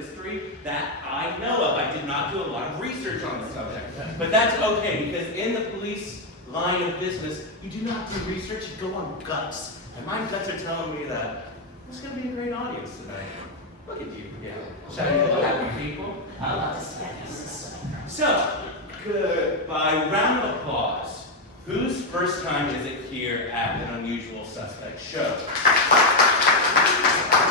history that I know of. I did not do a lot of research on the subject. But that's okay, because in the police line of business, you do not do research, you go on guts. And my guts are telling me that it's going to be a great audience tonight. Look at you, yeah. Shouting at happy people. I love to see this. So, good. By round of applause, whose first time is it here at an Unusual Suspect show?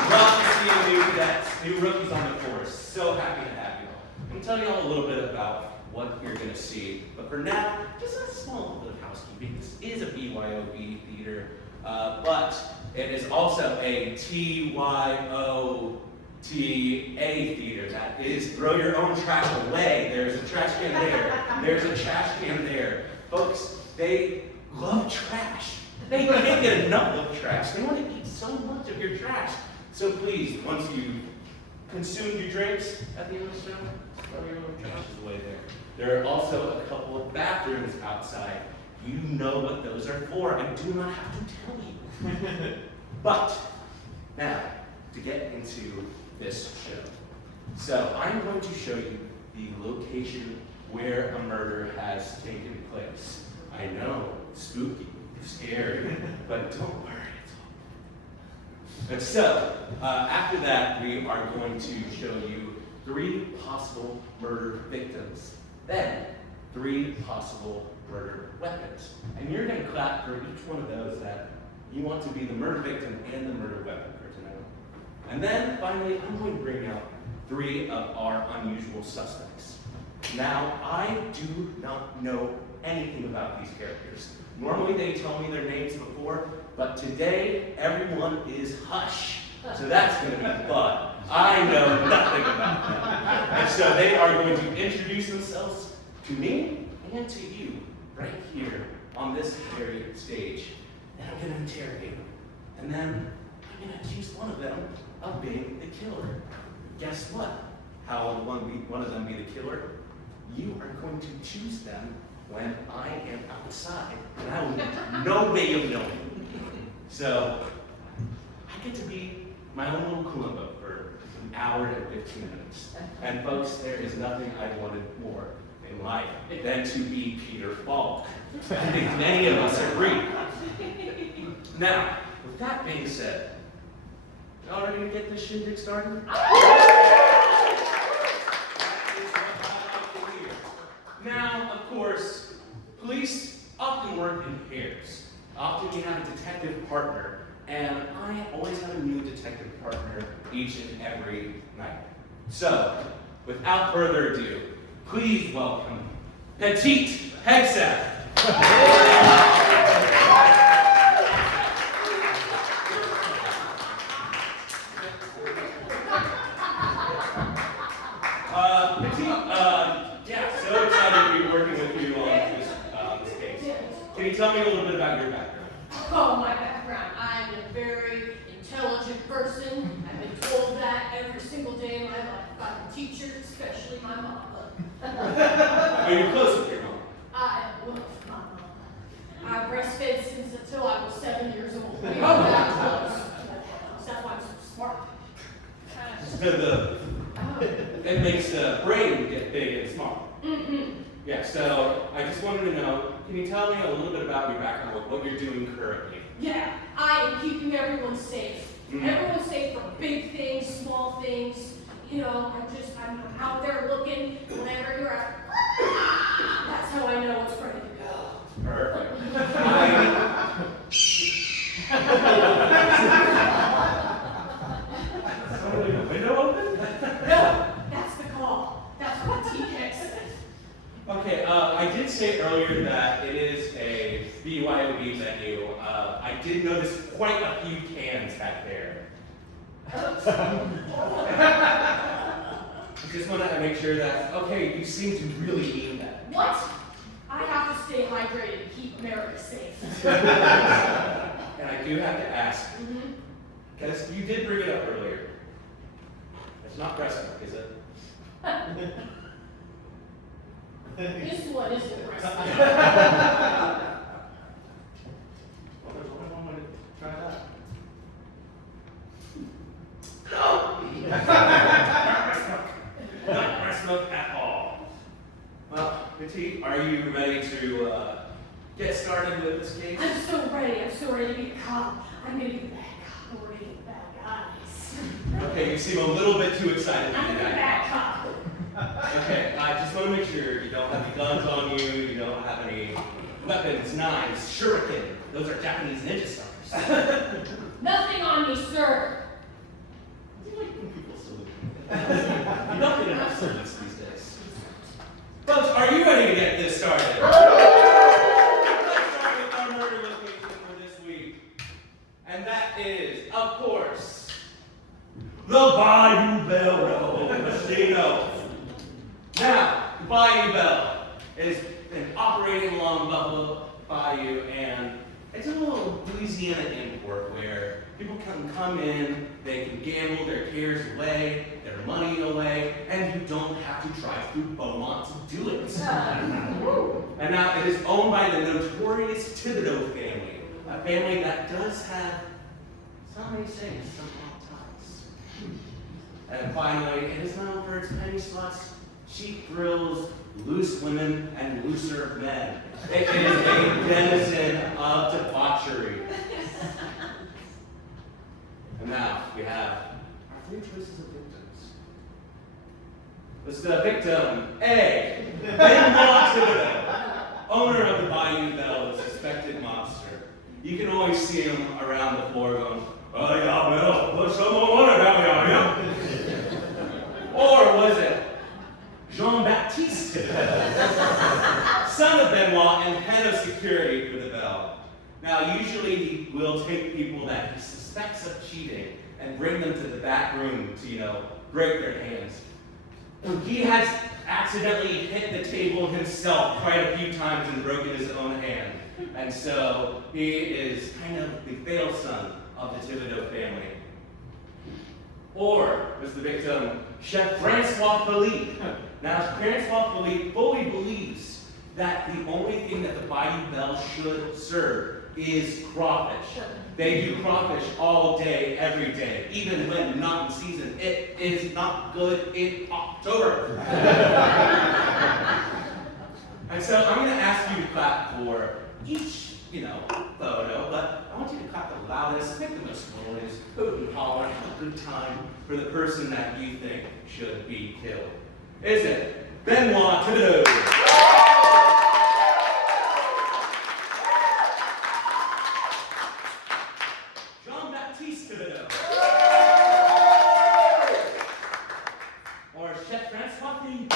Love to see new cadets, new rookies on the force. So happy to have you all. I'm going to tell you all a little bit about what you're going to see. But for now, just a small bit of housekeeping. This is a BYOB theater, but it is also a TYOTA theater. That is throw your own trash away. There's a trash can there. There's a trash can there. Folks, they love trash. They can't get enough of trash. They want to eat so much of your trash. So please, once you consumed your drinks at the end of the show, throw your own trash away there. There are also a couple of bathrooms outside. You know what those are for. I do not have to tell you. But now, to get into this show. So I'm going to show you the location where a murder has taken place. I know, spooky, scary, but don't worry. And so, after that, we are going to show you 3 possible murder victims. Then, 3 possible murder weapons. And you're going to clap for each one of those that you want to be the murder victim and the murder weapon for tonight. And then, finally, I'm going to bring out 3 of our unusual suspects. Now, I do not know anything about these characters. Normally, they tell me their names before, but today, everyone is hush. So that's going to be fun. I know nothing about them. And so they are going to introduce themselves to me and to you right here on this very stage. And I'm going to interrogate them. And then I'm going to accuse one of them of being the killer. Guess what? How will one of them be the killer? You are going to choose them when I am outside, and I will have no way of knowing. So, I get to be my own little Columbo for an hour and 15 minutes. And folks, there is nothing I wanted more in life than to be Peter Falk. I think many of us agree. Now, with that being said, y'all ready to get this shindig started? Now, of course, police often work in pairs. Often you have a detective partner, and I always have a new detective partner each and every night. So, without further ado, please welcome Petite Hegseth. Can you tell me a little bit about your background? Oh, my background. I'm a very intelligent person. I've been told that every single day in my life by the teachers, especially my mom. Are you close with your mom? I love my mom. I breastfed since until I was 7 years old. We are that close. That's why I'm so smart. It makes the brain get big and smart. Mm-hmm. Yeah, so I just wanted to know, can you tell me a little bit about your background, what you're doing currently? Yeah, I am keeping everyone safe. Mm-hmm. Everyone's safe from big things, small things. You know, I'm out there looking whenever you're out. That's how I know it's ready to go. Perfect. Somebody the window open? No, that's the call. That's what the T-Hex says. Okay, I did say earlier that it is a BYOB venue. I did notice quite a few cans back there. Just want to make sure that, okay, you seem to really mean that. What? I have to stay hydrated and keep America safe. And I do have to ask, because you did bring it up earlier. It's not breast milk, is it? This one isn't breast milk. Well, there's only one way to try that. No! Petite, are you ready to get started with this case? I'm so ready. I'm so ready to be a cop. I'm going to be the bad cop. I'm ready to be the bad guys. Okay, you seem a little bit too excited to I'm be the that. bad cop. Okay, I just want to make sure you don't have any guns on you, you don't have any weapons, knives, shuriken. Those are Japanese ninja stars. Nothing on me, sir. I do like when people salute. You don't get enough salutes these days. Folks, are you ready to get this started? Let's start with our murder location for this week. And that is, of course, the Bayou Belle Riverboat Casino. Now, the Bayou Belle has been operating along Buffalo Bayou, and it's a little Louisiana import where people can come in, they can gamble their cares away, their money away, and you don't have to drive through Beaumont to do it. And now it is owned by the notorious Thibodeau family, a family that does have, some may say, some odd ties. And finally, it is known for its penny slots, cheap thrills, loose women, and looser men. It is a denizen of debauchery. And now we have our three choices of victims. This is the victim A, Benoit Thibodeau, owner of the Bayou Belle, the suspected monster. You can always see him around the floor going, "Oh yeah, well, put some more water down here, yeah." Or was it Jean-Baptiste Thibodeau, son of Benoit and head of security for the Belle? Now, usually he will take people that he suspects of cheating and bring them to the back room to, break their hands. He has accidentally hit the table himself quite a few times and broken his own hand. And so he is kind of the failed son of the Thibodeau family. Or was the victim Chef Francois Philippe? Now, Francois Philippe fully believes that the only thing that the Bayou Belle should serve is crawfish. They do crawfish all day, every day, even when not in season. It is not good in October. And so I'm going to ask you to clap for each, photo, but I want you to clap the loudest, make the most noise, hoot and holler, have a good time for the person that you think should be killed. Is it Benoit Thibodeau? Jean-Baptiste Thibodeau? Or Chef Francois Philippe?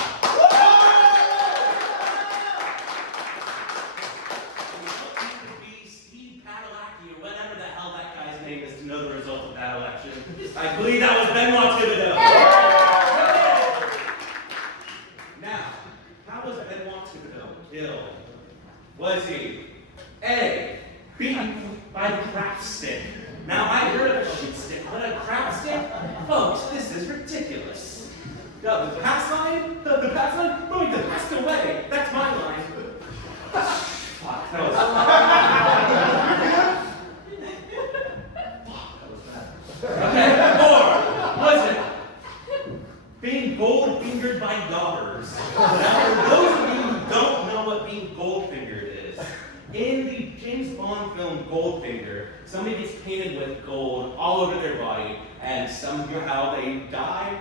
I believe that was Benoit Thibodeau. Now, how was Benoit Thibodeau killed? Was he A, beaten by the crap stick? Now, I heard of a shit stick, but a crap stick? Folks, this is ridiculous. No, the pass line? The pass line? Oh, the passed away. That's my line. Fuck, that was okay. Being gold-fingered by daughters. Now, for those of you who don't know what being gold-fingered is, in the James Bond film Goldfinger, somebody gets painted with gold all over their body, and somehow they die.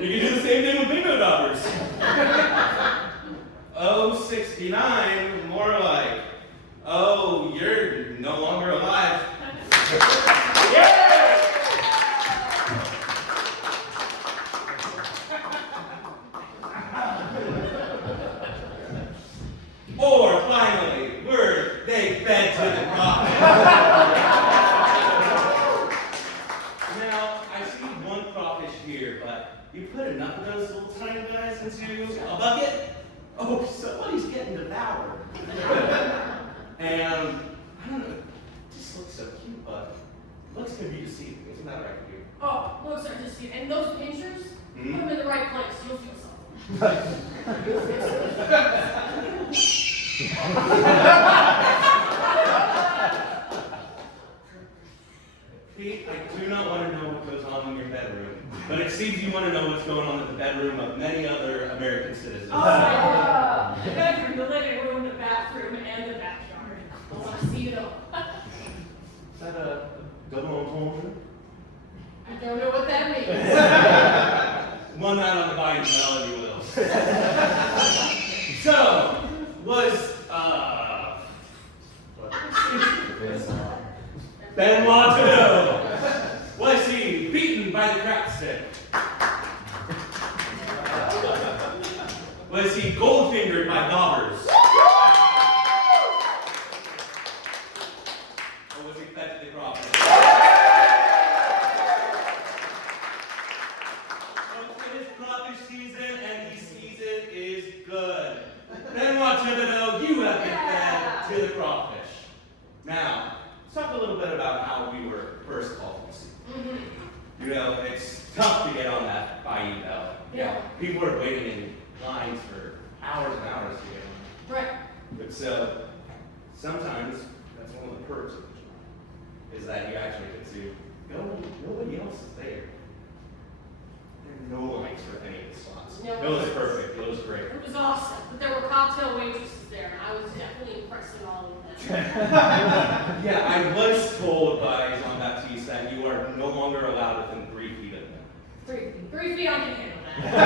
You can do the same thing with bingo daughters. 069, more like, oh, you're no longer alive. Yeah! Or finally, they fed to the crawfish. Now, I see one crawfish here, but you put enough of those little tiny guys into a bucket? Oh, somebody's getting devoured. And, I don't know, it just looks so cute, but it looks can be deceiving. Isn't that right, you? Oh, looks are deceiving. And those pinchers, put them in the right place. You'll feel something. Pete, I do not want to know what goes on in your bedroom, but it seems you want to know what's going on in the bedroom of many other American citizens. Oh, the bedroom, the living room, the bathroom, and the backyard. I want to see it all. Is that a double entendre? I don't know what that means. One night on the Bayou Belle, you will. So, Benoit was he beaten by the crap stick? Was he gold-fingered by daubers? Or was he fed to the crawfish? It is crawfish season, and the season is good. Benoit Thibodeau, you have been fed to the crawfish. Now, let's talk a little bit about how we were first called to see. You know, it's tough to get on that Bayou Belle. Yeah. People are waiting in lines for hours and hours to get on. Right. But so, sometimes, that's one of the perks of the job, is that you actually get to go when nobody else is there. There are no lines for any of the slots. No. It was perfect. It was great. It was awesome. But there were cocktail waitresses there, and I was definitely impressing all of them. Yeah, I was told by Jean-Baptiste that you are no longer allowed within 3 feet of them. 3 feet, I can handle that.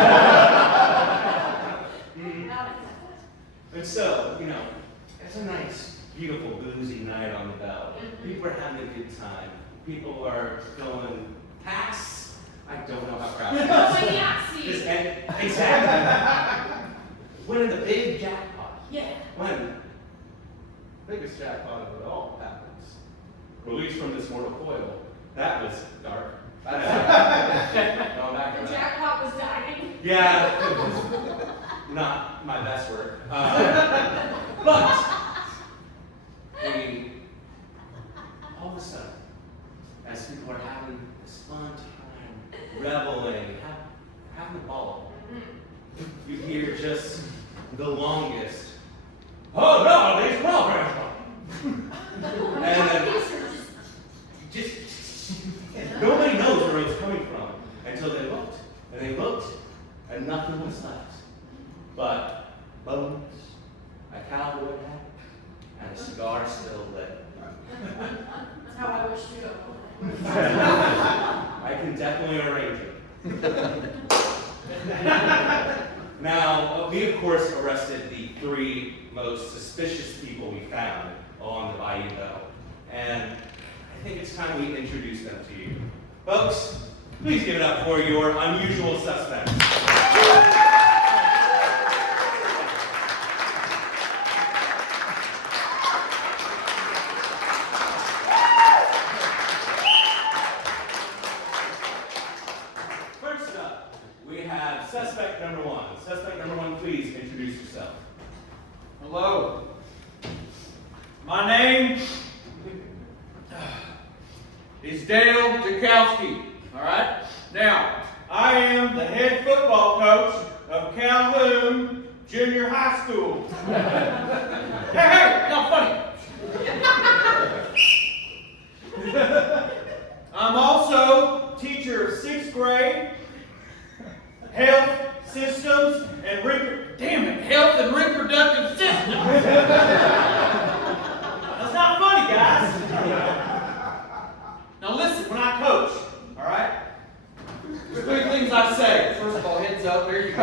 And so, you know, it's a nice, beautiful, boozy night on the Belle. People are having a good time. People are going past. I don't know how crowded it is. Exactly. Winning the big jackpot. Yeah. When biggest jackpot of it all happens. Released from this mortal coil. That was dark. Going back to The that. jackpot was dying. Yeah, it was not my best work. But all of a sudden, as people are having this fun time, reveling, having a ball, you hear just the longest, "Oh no, these programs!" And just nobody knows where it was coming from until they looked, and nothing was left but bones, a cowboy hat, and a cigar still lit. That's how I wish to go. I can definitely arrange it. Now, we of course arrested the 3 most suspicious people we found along the Bayou Belle, and I think it's time we introduce them to you. Folks, please give it up for your unusual suspects. First up, we have suspect number 1. Suspect number 1, please introduce yourself. Hello. My name is Dale Jakowski. All right. Now, I am the head football coach of Calhoun Junior High School. Hey, not funny. I'm also teacher of 6th grade, health systems and health and reproductive systems. That's not funny, guys. Now listen, when I coach, all right? There's 3 things I say. First of all, heads up. There you go.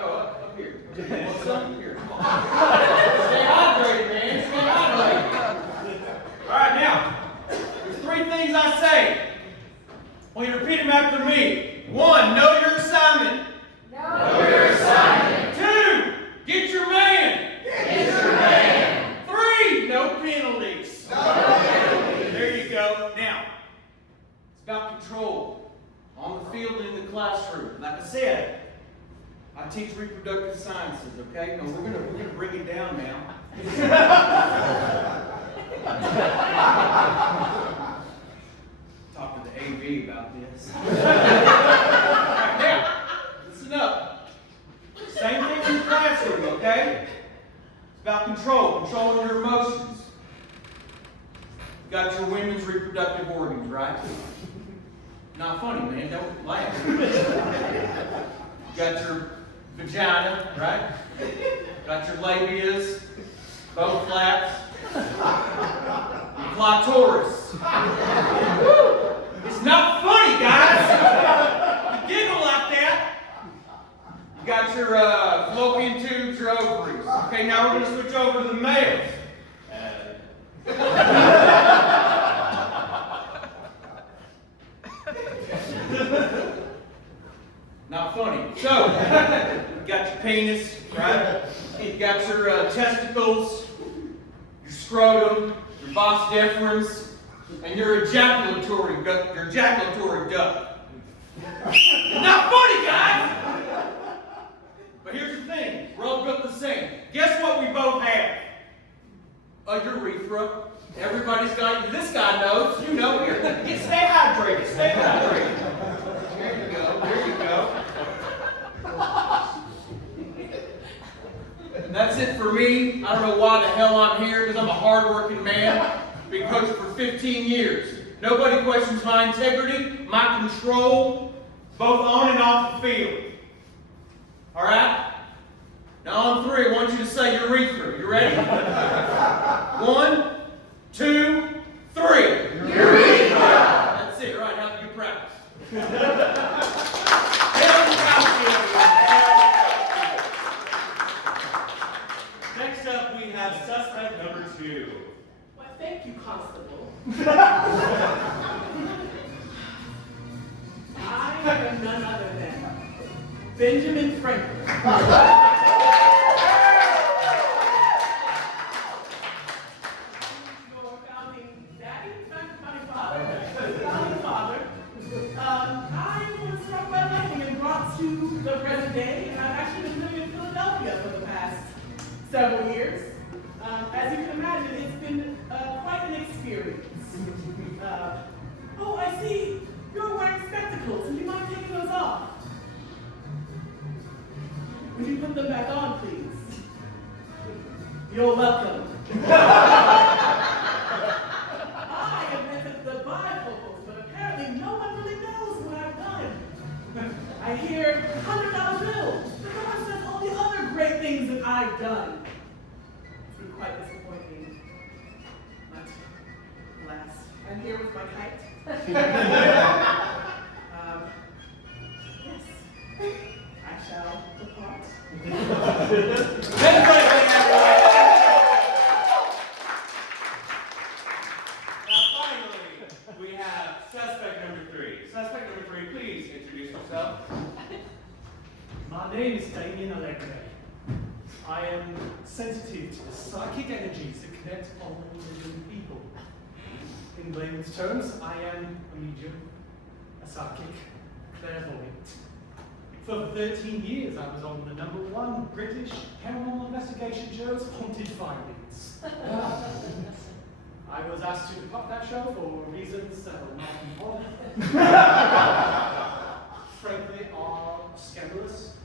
Oh, up here. What's up here? Stay hydrated, man. Stay hydrated. All right, now, there's 3 things I say. I want you to repeat them after me. 1, know your assignment. Know your assignment. 2, get your man. Get your man. 3, no penalties. No penalties. There you go. Now, it's about control on the field and in the classroom. Like I said, I teach reproductive sciences, okay? No, we're gonna bring it down now. Talk to the AV about this. Right, now, listen up. Same thing in the classroom, okay? It's about controlling your emotions. You got your women's reproductive organs, right? Not funny, man. Don't laugh. Got your vagina, right? Got your labias, both flaps, your clitoris. It's not funny, guys. You giggle like that. You got your fallopian tubes, your ovaries. Okay, now we're going to switch over to the males. Not funny. So, you got your penis, right? You got your testicles, your scrotum, your vas deferens, and your ejaculatory duct. Not funny, guys! But here's the thing, we're all built the same. Guess what we both have? A urethra. Everybody's got it. This guy knows. You know. Stay hydrated. Stay hydrated. There you go. There you go. That's it for me. I don't know why the hell I'm here, because I'm a hard-working man. Been coaching for 15 years. Nobody questions my integrity, my control, both on and off the field. All right? Now on 3, I want you to say urethra. You ready? 1, 2, 3. Urethra! That's it. All right, have a good practice. Next up, we have suspect number 2. Well, thank you, Constable. I am none other than Benjamin Franklin. Your founding daddy, founding father. I was struck by lightning and brought to the present day, and I've actually been living in Philadelphia for the past several years. As you can imagine, it's been quite an experience. Oh, I see you're wearing spectacles. Would you mind taking those off? Would you put them back on, please? You're welcome. I invented the bifocals, but apparently no one really knows what I've done. I hear $100 bills, but no one says all the other great things that I've done. It's been quite disappointing. But, alas, I'm here with my kite. Yes, I shall depart. Now finally, we have suspect number 3. Suspect number 3, please introduce yourself. My name is Damian Allegre. I am sensitive to the psychic energies that connect all living people. In layman's terms, I am a medium, a psychic, clairvoyant. For 13 years, I was on the #1 British paranormal investigation show's Haunted Findings. I was asked to depart that show for reasons that are not important. Frankly, are scandalous.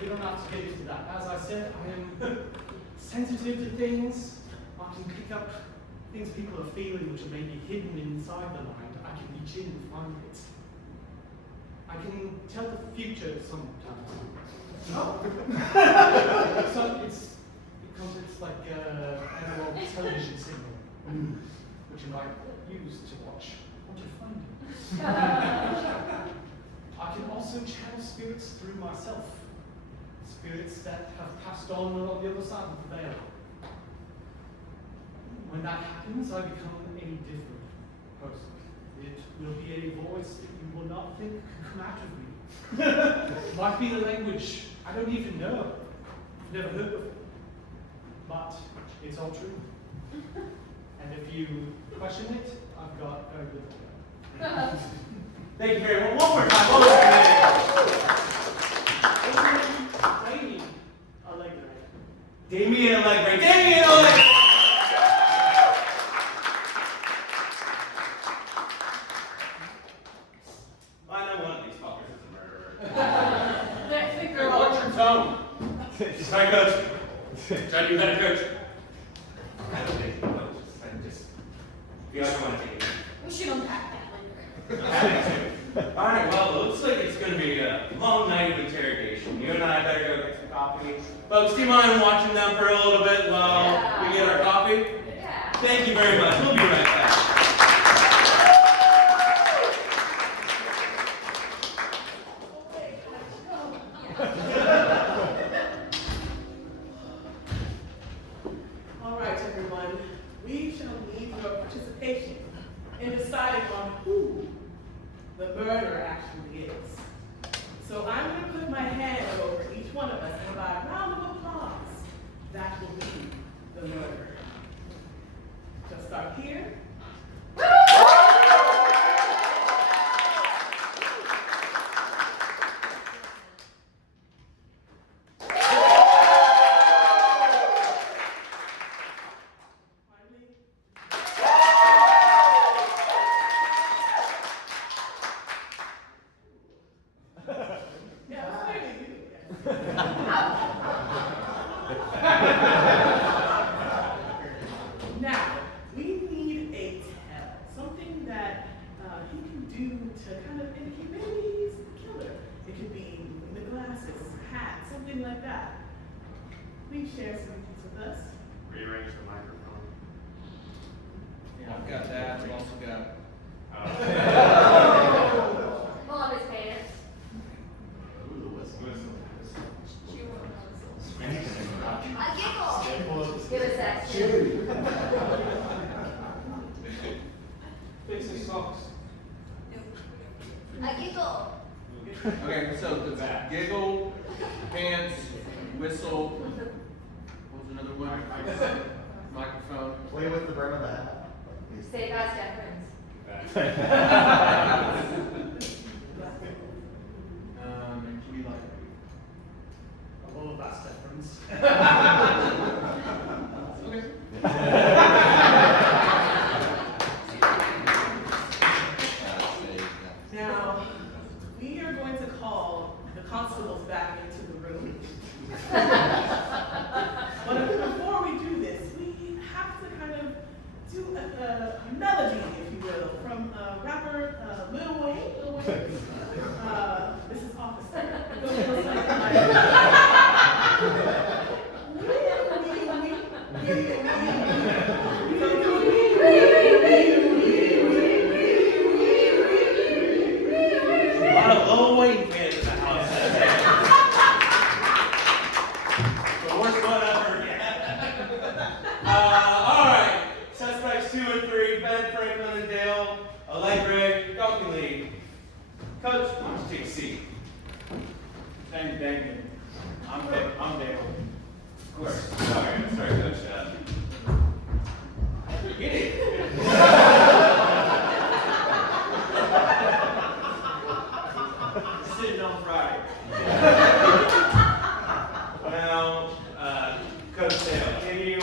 We don't have to get into that. As I said, I am sensitive to things. I can pick up things people are feeling which are maybe hidden inside the mind. I can reach in and find it. I can tell the future sometimes. No. So it's like analog television signal, which you might use to watch what you find. I can also channel spirits through myself. Spirits that have passed on the other side of the veil. When that happens, I become a different person. It will be a voice that you will not think can come out of me. It might be a language I don't even know. I've never heard of it. But it's all true. And if you question it, I've got very good to go. Thank you very much. One more time. Damian Allegre. Damian Allegre. Damian Allegre. I know one of these fuckers is a murderer. Hey, watch your tone. Sorry, coach. John, you better coach. I don't think he knows. If you guys want to take it. We should unpack that later. All right, well, it looks like it's going to be a long night of interrogation. You and I better go get some coffee. Folks, do you mind watching them for a little bit while we get our coffee? Yeah. Thank you very much. We'll be right back. All right, everyone. We shall need your participation in deciding on who the murderer actually is. So I'm going to put my hand over each one of us, and by a round of applause, that will be the murderer. Just start here. Now, we need a tell, something that he can do to kind of indicate maybe he's the killer. It could be moving the glasses, hat, something like that. Please share some things with us. Rearrange the microphone. Yeah, I've got that. I've also got. Pull up his pants. A giggle. Give us that. Fix his socks. A giggle. Okay, so the giggle, pants, whistle. What was another one? Microphone. Play with the brim of the hat. Say fast deference. Can you like? All of that's difference. Okay. Now, we are going to call the constables back into the room. But before we do this, we have to kind of do a melody, if you will, from rapper Lil Wayne. This is Officer. It goes like A lot of Lil Wayne fans in the house. The worst one ever. All right. Suspects 2 and 3, Ben, Franklin, and Dale Allegre, Calhoun lead. Coach, why don't you take a seat? Name's Damian. I'm Dale. Of course. Sorry, Coach. Get it. Sitting on Friday. Now, Coach Dale, can you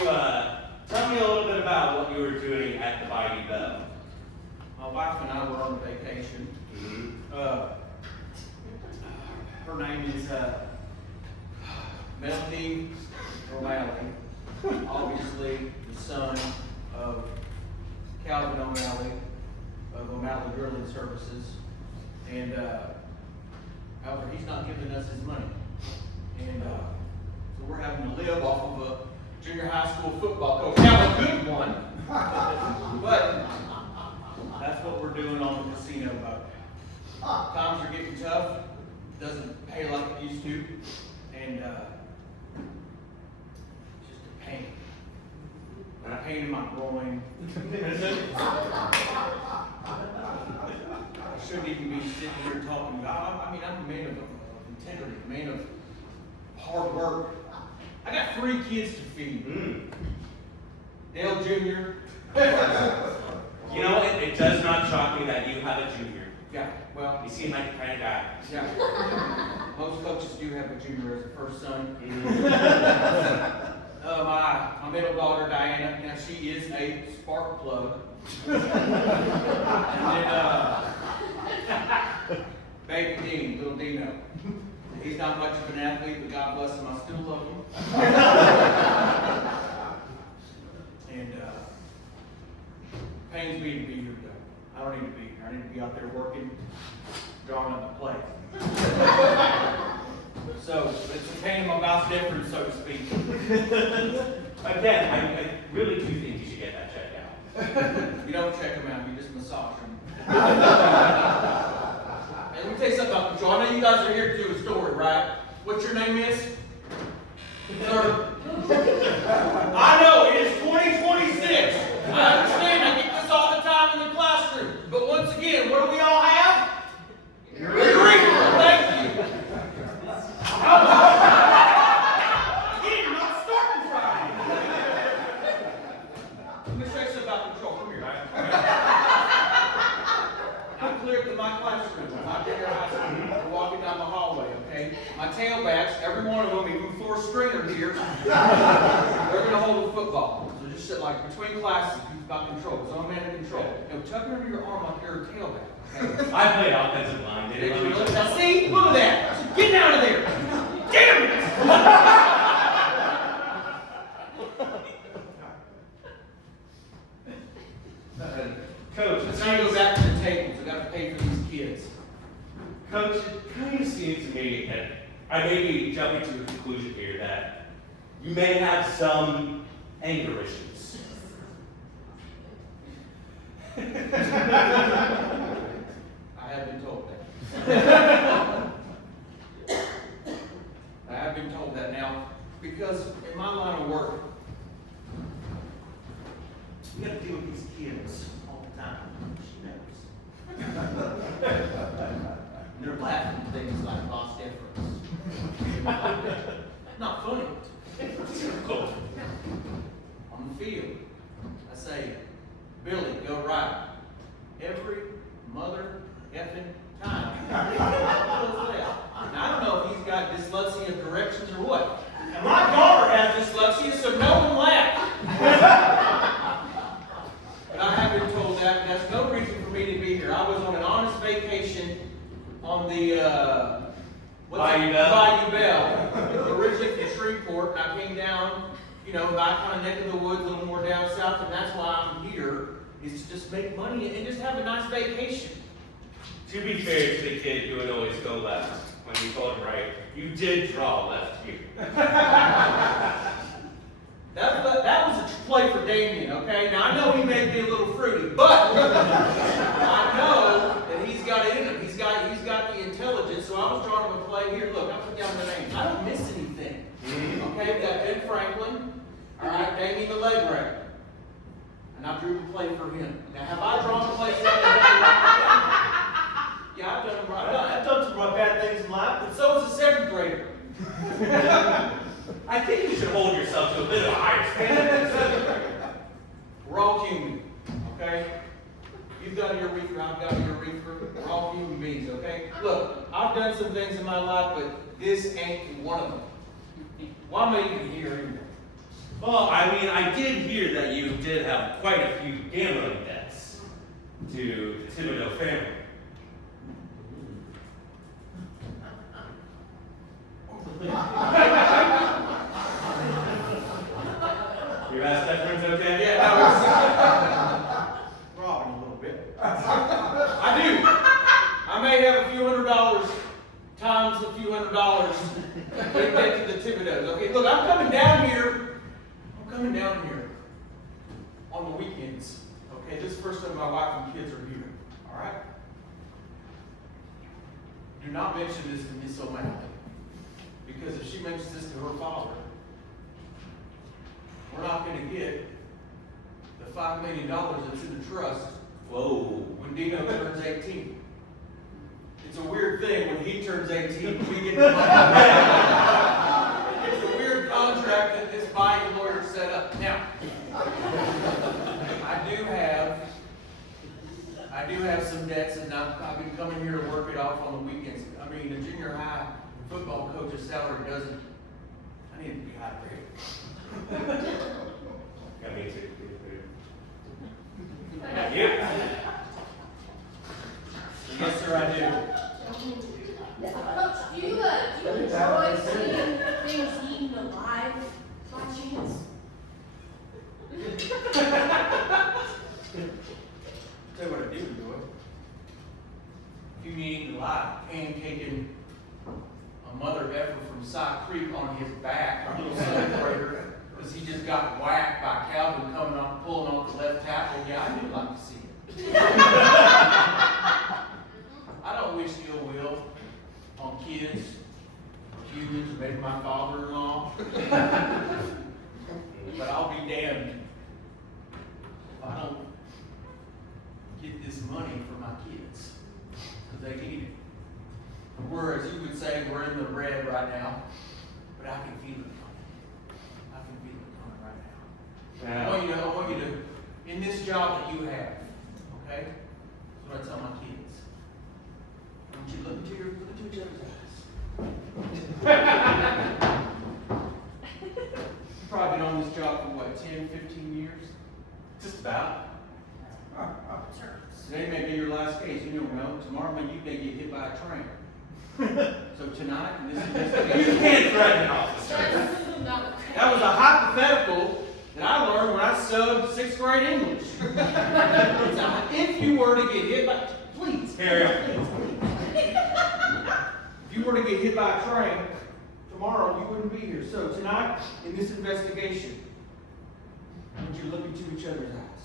tell me a little bit about what you were doing at the Bayou Belle? My wife and I were on vacation. Her name is Melody O'Malley, obviously the son of Calvin O'Malley of O'Malley Drilling Services, and however, he's not giving us his money, and so we're having to live off of a junior high school football coach. Now a good one, but that's what we're doing on the casino boat. Times are getting tough. Doesn't pay like it used to, and just a pain. And a pain in my groin. I shouldn't even be sitting here talking about. I mean, I'm a man of integrity, a man of hard work. I got 3 kids to feed. Dale Jr. You know, it does not shock me that you have a junior. Yeah, well, You seem like the kind of guy. yeah. Most coaches do have a junior as a first son. My middle daughter, Diana, now she is a spark plug. And then, baby Dean, little Dino. He's not much of an athlete, but God bless him, I still love him. And pain pains me to be here, though. I don't need to be here. I need to be out there working, drawing up the play. So, it's a pain in my mouth difference, so to speak. Again, I really do think you should get that checked out. You don't check them out, you just massage them. And let me tell you something about control. I know you guys are here to do a story, right? What's your name is? Sir? I know, it is 2026. I understand, I get this all the time in the classroom. But once again, what do we all have? Reaper, thank you. Again, you're not starting Friday. Let me show you something about control. Come here. I cleared to my classroom. I did your high school. We're walking down the hallway, okay? My tailbacks, every one of them, even four stringer here, they're going to hold a football. So just sit like between classes, it's about control. Zone man and control. Now tuck it under your arm like you're a tailback. Okay? I played offensive line, Did didn't you I? look? Now see? Look at that. So get out of there. Damn it! Coach, Let's now go back to the tables. We got to pay for these kids. Coach, it kind of seems to me, and I may be jumping to a conclusion here, that you may have some anger issues. I have been told that. I have been told that now because in my line of work, we got to deal with these kids all the time. She knows. And they're laughing at things like lost difference. Not funny. On the field, I say, Billy, go right. Every mother effing time. Now, I don't know if he's got dyslexia of directions or what. And my daughter has dyslexia, so no one laugh. But I have been told that, and that's no reason for me to be here. I was on an honest vacation on the Bayou Belle. Bayou Belle. Originally from Shreveport, and I came down, you know, by kind of neck of the woods, a little more down south, and that's why I'm here, is to just make money and just have a nice vacation. To be fair to the kid who would always go left when you told him right, you did draw left here. That was a play for Damian, okay? Now, I know he may be a little fruity, but I know that he's got it in him. He's got the intelligence, so I was drawing him a play here. Look, I put down the names. I don't miss anything. Okay, we got Ben Franklin, all right, Damian Allegre. And I drew the play for him. Now, have I drawn the play for him? Yeah, I've done some bad things in life, but so is a 7th grader. I think you should hold yourself to a bit of a higher standard. We're all human, okay? You've got your reefer, I've got your reefer. We're all human beings, okay? Look, I've done some things in my life, but this ain't one of them. Why am I even here anymore? Well, I mean, I did hear that you did have quite a few gambling debts to the Thibodeau family. Your ass difference okay? Yeah, that was robbing a little bit. I do. I may have a few $100 times a few $100 to get to the Thibodeaus. Okay, look, I'm coming down here on the weekends. Okay, this is the first time my wife and kids are here. All right? Do not mention this to Miss O'Malley. Because if she mentions this to her father, we're not going to get the $5 million that's in the trust. Whoa. When Dino turns 18. It's a weird thing when he turns 18, we get the money. It's a weird contract that this buying lawyer set up. Now, I do have some debts, and I've been coming here to work it off on the weekends. I mean, the junior high football coach's salary doesn't. I need to be hydrated. Got me too. Yep. Yes, sir, I do. Coach, do you enjoy seeing things eaten alive by chance? Tell you what I do enjoy. If you need to lie, pancaking a mother effer from Side Creek on his back, our little seventh grader, because he just got whacked by Calvin pulling off the left tackle. Yeah, I do like to see it. I don't wish ill will on kids, or humans, or maybe my father-in-law. But I'll be damned if I don't get this money for my kids, because they need it. We're, as you would say, we're in the red right now, but I can feel it coming. I can feel it coming right now. I want you to, in this job that you have, okay? That's what I tell my kids. I want you to look into each other's eyes. You've probably been on this job for what, 10, 15 years? Just about. Today may be your last case, you don't know. Tomorrow you may get hit by a train. So tonight, in this investigation, You can't threaten an officer. that was a hypothetical that I learned when I subbed 6th grade English. If you were to get hit by, please, if you were to get hit by a train tomorrow, you wouldn't be here. So tonight, in this investigation, I want you to look into each other's eyes.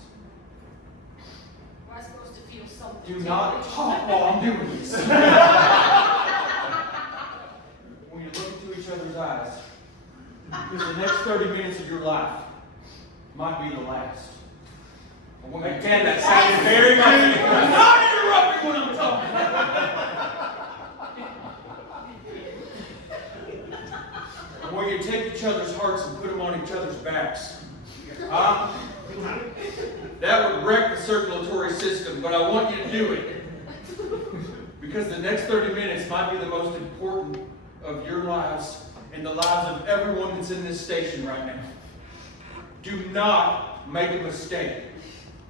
Am I supposed to feel something? Do not talk while I'm doing this. When you look into each other's eyes, because the next 30 minutes of your life might be the last. Again, that sounded very much. Not interrupting when I'm talking. I want you to take each other's hearts and put them on each other's backs. That would wreck the circulatory system, but I want you to do it. Because the next 30 minutes might be the most important of your lives and the lives of everyone that's in this station right now. Do not make a mistake.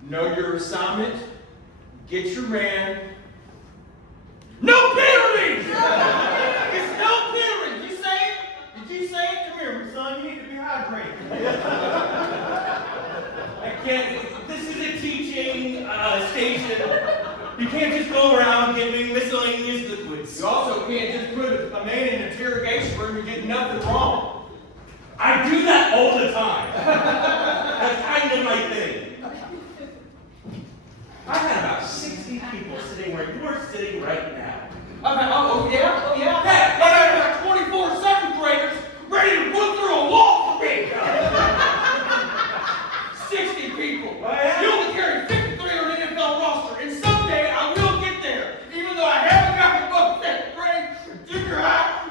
Know your assignment. Get your man. No penalties! It's no penalties! You say it? Did you say it? Come here, son. You need to be hydrated. I can't. This is a teaching station. You can't just go around giving miscellaneous liquids. You also can't just put a man in an interrogation room who did nothing wrong. I do that all the time. That's kind of my thing. I had about 60 people sitting where you are sitting right now. Oh yeah? Hey, I had about 24 second graders ready to put through a wall for me. 60 people. You only carry 53 on the NFL roster, and someday I will get there, even though I haven't got above second grade, junior high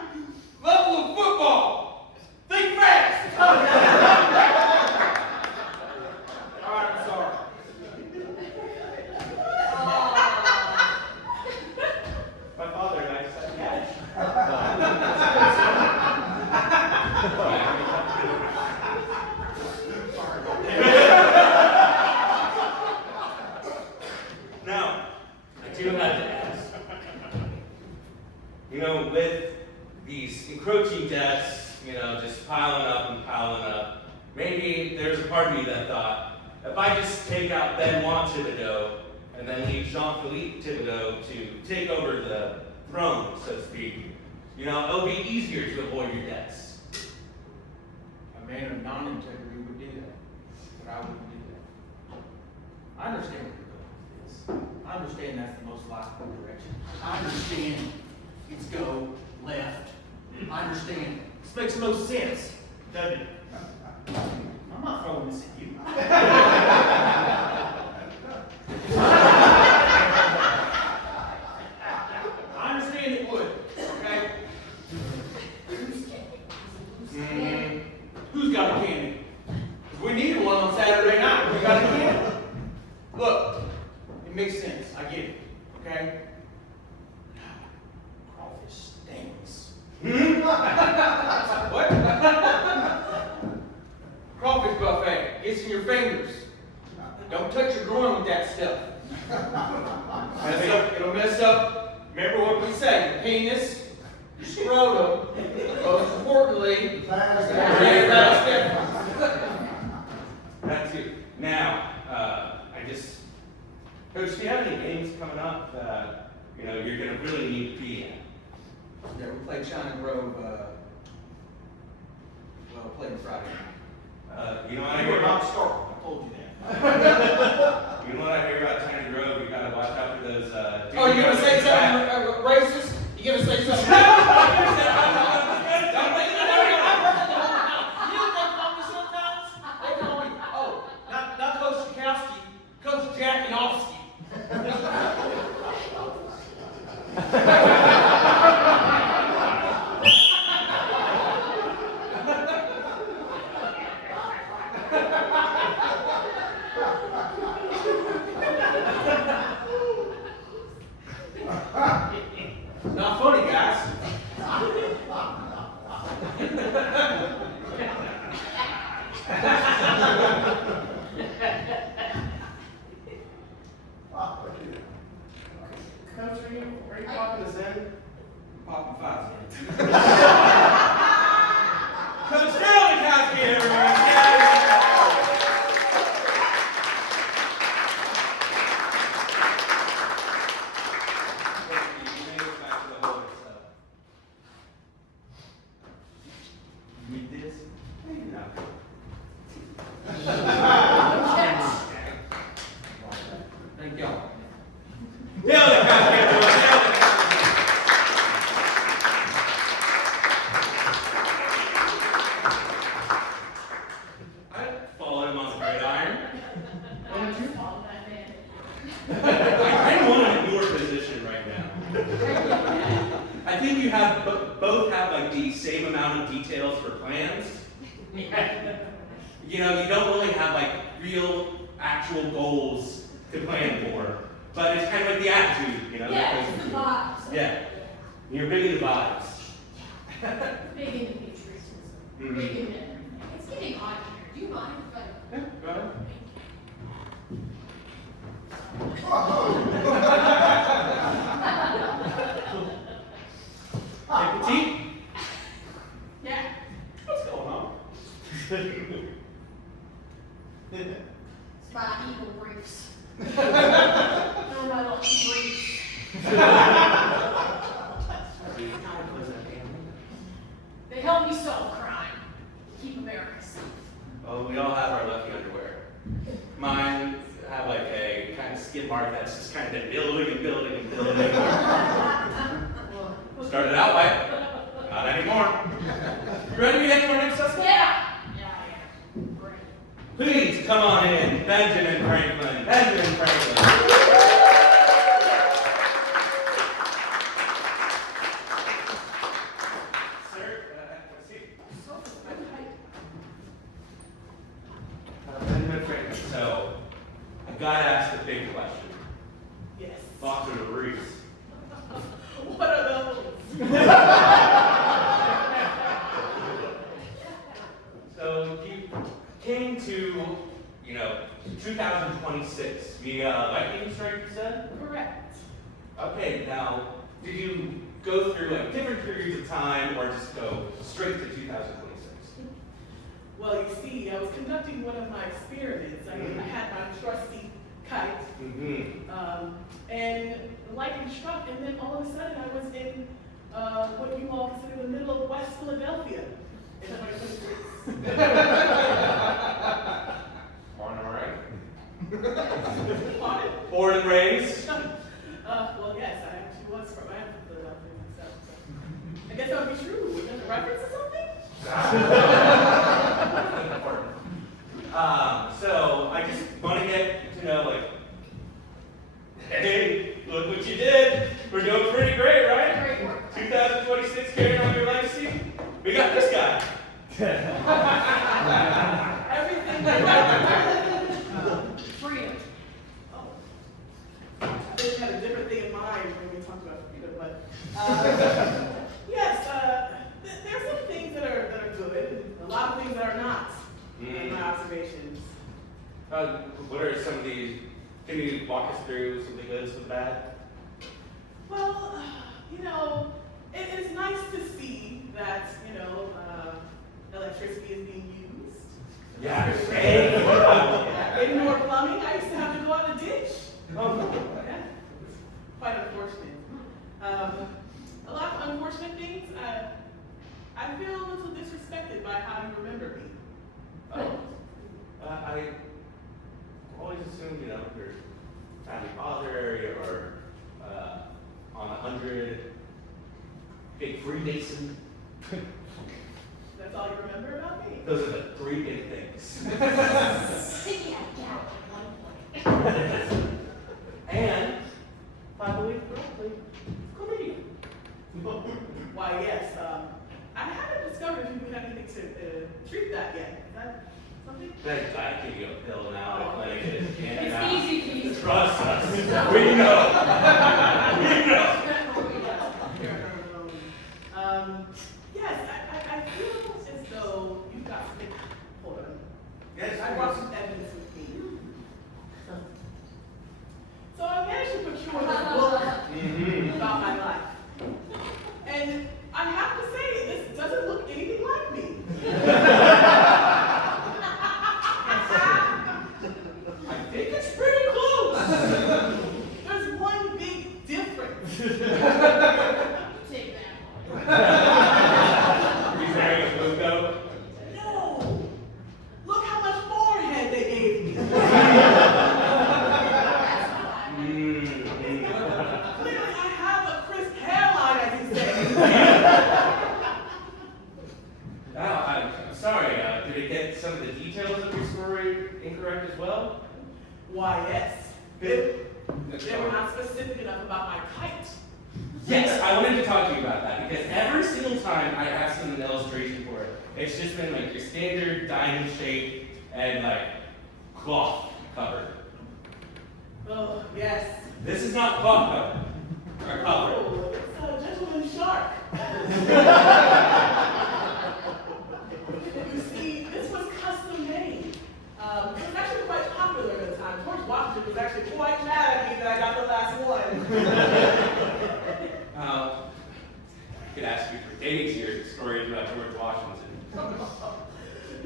level of football. Think fast. All right, I'm sorry. My father and I said yes. Now, I do have to ask. With these encroaching debts, just piling up, maybe there's a part of me that thought, if I just take out Benoit Thibodeau and then leave Jean-Philippe Thibodeau to take over the throne, so to speak, it'll be easier to avoid your debts. A man of non-integrity would do that, but I wouldn't do that. I understand where you're going with this. I understand that's the most logical direction. I understand it's go left. I understand. This makes no sense, doesn't it? I'm not throwing this at you. I understand it would, okay? Who's got a cannon? We needed one on Saturday night. We got a cannon. Look, it makes sense. I get it, okay? Crawfish stings. What? Crawfish buffet. It's in your fingers. Don't touch your groin with that stuff. It'll mess up. Remember what we say: your penis, your scrotum, most importantly, your fast. That's it. Now, Coach, do you have any games coming up that you're gonna really need to be at? Yeah, we played China Grove, playing Friday night. You know what I You hear were not about? starting, I told you that. You know what I hear about China Grove? You gotta watch out for those. Oh, you gonna say something racist? You gonna say something? Not Coach Jakowski, Coach Jakowski. Not funny, guys. Coach, are you popping us in? Popping fives in. Coach Dale Jakowski, everyone. Read this? Maybe not. Thank y'all. Dale Jakowski, everyone. Dale Jakowski. I followed him on the gridiron. Follow that man. I kind of want him in your position right now. I think you have both have like the same amount of details for plans. You don't really have like real, actual goals to plan for, but it's kind of like the attitude, Yeah, it's the vibes. Yeah, you're big in the vibes. Big into patriotism. Mhm. Big into everything. It's getting hot here. Do you mind if I? Yeah, go ahead. Hey, Petite. Yeah. What's going on? It's my eagle briefs. They're my little briefs. They help me solve crime. Keep America safe. Oh, we all have our lucky underwear. Mine have like a kind of skid mark that's just kind of been building and building and building. Started out white, not anymore. You ready to get to our next suspect? Yeah. Great. Please come on in, Benjamin Franklin. Benjamin Franklin. Sir, have a seat. Benjamin Franklin. So, I gotta ask the big question. Yes. Box or the briefs? What are those? So you came to, 2026 via lightning strike, you said? Correct. Okay, now, did you go through like different periods of time or just go straight to 2026? Well, you see, I was conducting one of my experiments. I had my trusty kite, Mm-hmm. and the lightning struck, and then all of a sudden I was in what you all consider the middle of West Philadelphia in 2026. Born and raised? Pardon? Born and raised? Well, yes, I actually was from Philadelphia myself. So I guess that would be true. Is that a reference or something? Important. So I just want to get to know, like, hey, look what you did. We're doing pretty great, right? Great work. 2026 carrying on your legacy. We got this guy. Everything. Freedom. I think we had a different thing in mind when we talked about freedom, but yes, there are some things that are good, and a lot of things that are not. In my observations. What are some of these? Can you walk us through some of the goods and the bad? Well, it is nice to see that electricity is being used. Yeah. Hey. Indoor plumbing. I used to have to go out and ditch Yeah. Quite unfortunate. A lot of unfortunate things. I feel a little disrespected by how you remember me. I always assumed, you know, your family father or on 100, big Freemason. That's all you remember about me? Those are the three big things. Sticky at that one point. And, if I believe correctly, comedian. Why, yes. I haven't discovered if you have anything to treat that yet. Is that something? I give you a pill now at the clinic. It's easy to use. Trust us. We know. We know. Yes, I feel as though you've got some. Hold on. Yes, I brought some evidence with me. So I managed to procure this book about my life. And I have to say, this doesn't look anything like me. I think it's pretty close. There's one big difference. Take that one. He's wearing a blue coat. No! Look how much forehead they gave me. Clearly, I have a crisp hairline, as you say. Now, I'm sorry, did it get some of the details of your story incorrect as well? Why, yes. They were not specific enough about my height. Yes, I wanted to talk to you about that because every single time I have seen an illustration for it, it's just been like your standard diamond shape and like cloth covered. Oh, yes. This is not cloth covered. Or covered. Oh, it's a gentleman shark. You see, this was custom made. It was actually quite popular at the time. George Washington was actually quite mad at me that I got the last one. I could ask you for days here stories about George Washington.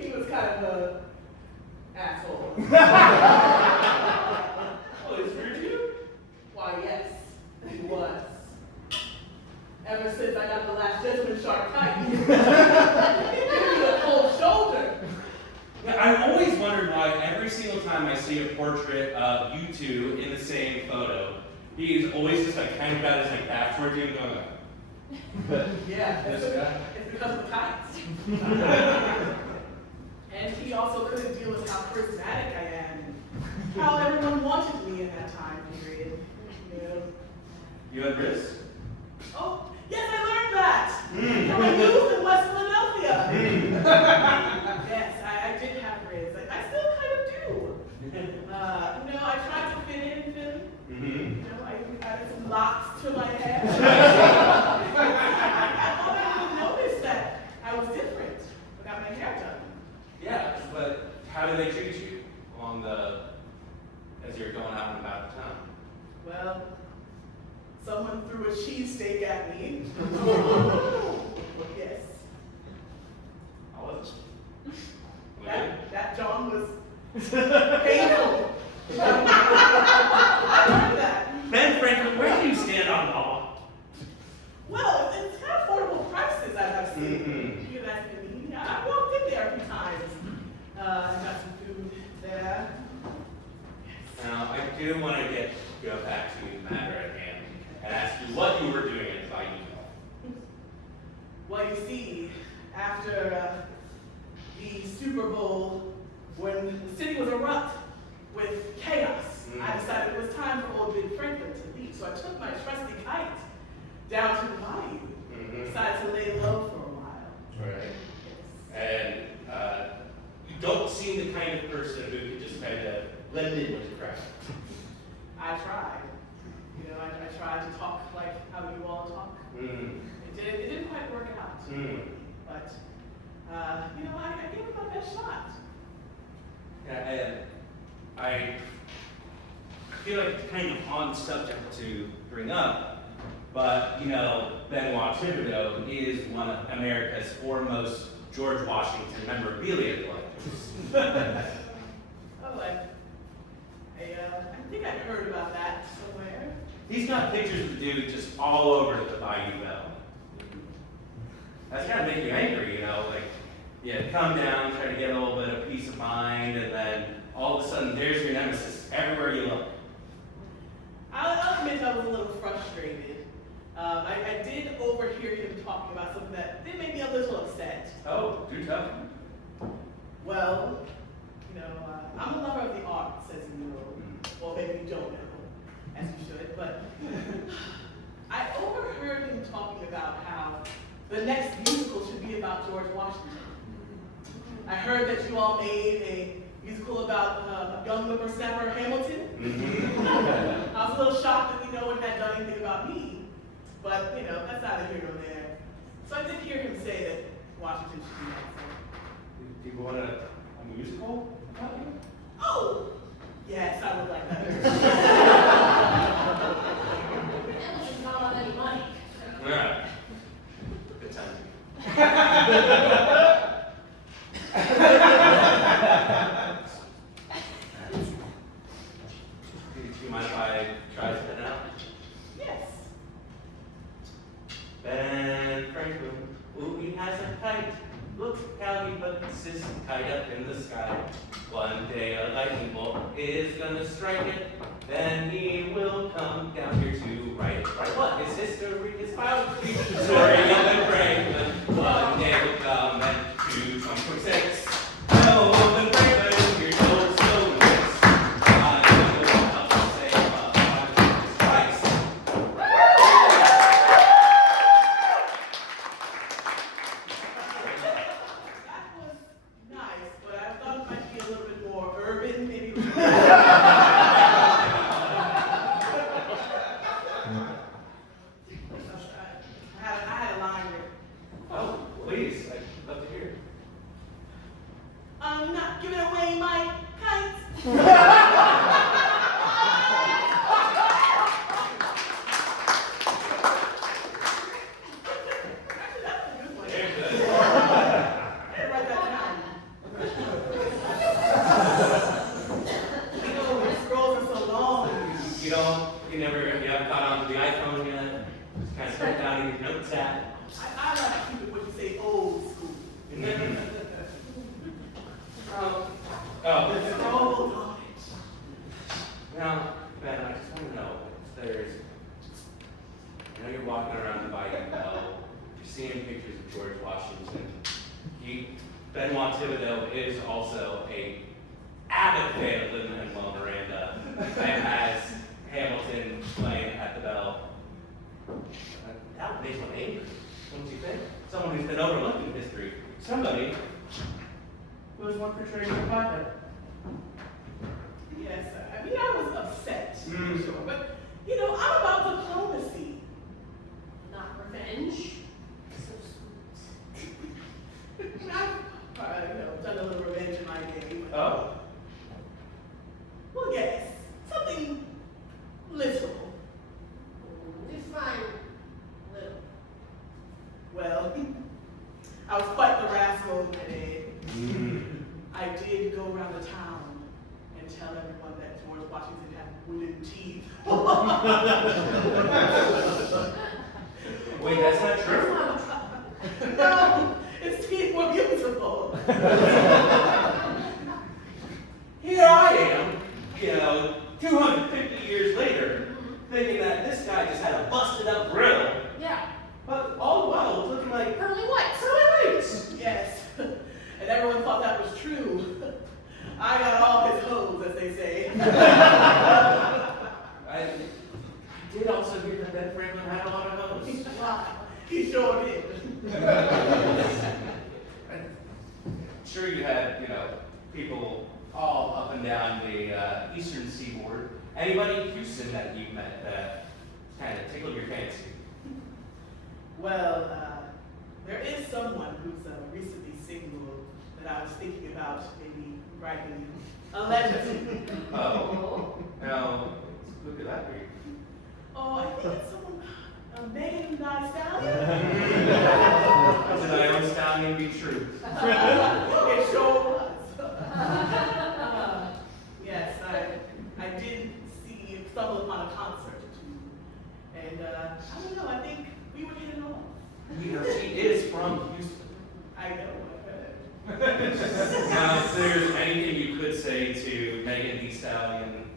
He was kind of a asshole. Oh, is it you? Why, yes, he was. Ever since I got the last gentleman shark kite, he gave me a cold shoulder. I've always wondered why every single time I see a portrait of you two in the same photo, he's always just like kind of got his like back towards you and going like, Yeah, This it's guy? because of the kites. And he also couldn't deal with how charismatic I am and how everyone wanted me in that time period. You know. you had wrists? Oh, yes, I learned that from a youth in West Philadelphia. Yes, I did have riz. I still kind of do. You know, I tried to fit in, Philly. You know, I even added some locks to my hair. I thought I would notice that I was different without my hair done. Yeah, but how do they treat you as you're going out and about town? Well, someone threw a cheesesteak at me. Yes. How was it? That John was painful. I learned that. Ben Franklin, where do you stand on law? Well, it's kind of affordable prices I've seen. You guys can eat. I walked in there a few times. Got some food there. Now, I do want to go back to the matter at hand and ask you what you were doing at Bayou Belle. Well, you see, after the Super Bowl, when the city was erupt with chaos, I decided it was time for old Ben Franklin to leave. So I took my trusty kite down to the bayou. Decided to lay low for a while. Right. And you don't seem the kind of person who could just kind of blend in with the crowd. I tried. You know, I tried to talk like how you all talk. It didn't quite work out. But, you know, I gave it my best shot. Yeah, and I feel like it's kind of on subject to bring up, but, you know, Benoit Thibodeau is one of America's foremost George Washington memorabilia collectors. Oh, I think I heard about that somewhere. He's got pictures of the dude just all over the Bayou Belle. That's gotta make you angry, you know, like, yeah, come down, try to get a little bit of peace of mind, and then all of a sudden there's your nemesis everywhere you look. I'll admit I was a little frustrated. I did overhear him talking about something that did make me a little upset. Oh, do tell. Well, you know, I'm a lover of the arts, as you know. Well, maybe you don't know, as you should, but I overheard him talking about how the next musical should be about George Washington. I heard that you all made a musical about a young whippersnapper, Hamilton. I was a little shocked that no one had done anything about me, but you know, that's neither here nor there. So I did hear him say that Washington should be next. People want a musical about you? Oh, yes, I would like that. Hamilton's not on any money. Yeah. Good time. Do you mind if I try to spin out? Yes. Ben Franklin, ooh, he has a kite. Look how he puts his kite up in the sky. One day a lightning bolt is gonna strike it. Then he will come down here to write it. Write what? His history, his biography. Story of Ben Franklin. One day will come and 2:26. No, Ben Franklin, you're so slow. I don't know what else to say about Christ. That was nice, but I thought it might be a little bit more urban, maybe. I had a line here. Oh, please, I'd love to hear. I'm not giving away my kites. Actually, that's a good one. Very good. I didn't write that down. You know, the scrolls are so long. You haven't caught on to the iPhone yet? Just kind of put down in your notes app. I like to keep it what you say old school. Oh. Scroll knowledge. Now, Ben, I just want to know if there's, I know you're walking around the Bayou Belle, you're seeing pictures of George Washington. Benoit Thibodeau is also a avid fan of Lin-Manuel Miranda and has Hamilton playing at the Belle. That would make one angry, don't you think? Someone who's been overlooked in history. Somebody who was one portraying the pilot. Yes, I mean, I was upset, Mm. sure, but, you know, I'm about diplomacy. Not revenge. So sweet. I've, you know, done a little revenge in my day. But, Oh. well, yes, something literal. Define little. Well, I was quite the rascal today. Mm. I did go around the town and tell everyone that George Washington had wooden teeth. Wait, that's not true? No, his teeth were beautiful. Here I am, 250 years later, thinking that this guy just had a busted up grill, Yeah. but all the while it's looking like Pearly whites. whites. Yes, and everyone thought that was true. I got all his hoes, as they say. I did also hear that Ben Franklin had a lot of hoes. He sure did. I'm sure you had, people all up and down the eastern seaboard. Anybody in Houston that you met that kind of tickled your fancy? Well, there is someone who's recently single that I was thinking about maybe writing a letter to. Oh, now, who could that be? Oh, I think it's someone, Megan Thee Stallion. Did I own Stallion be true? It sure was. Yes, I and I don't know, I think we were getting along. You know, she is from Houston. I know, I've heard. Now, if there's anything you could say to Megan Thee Stallion,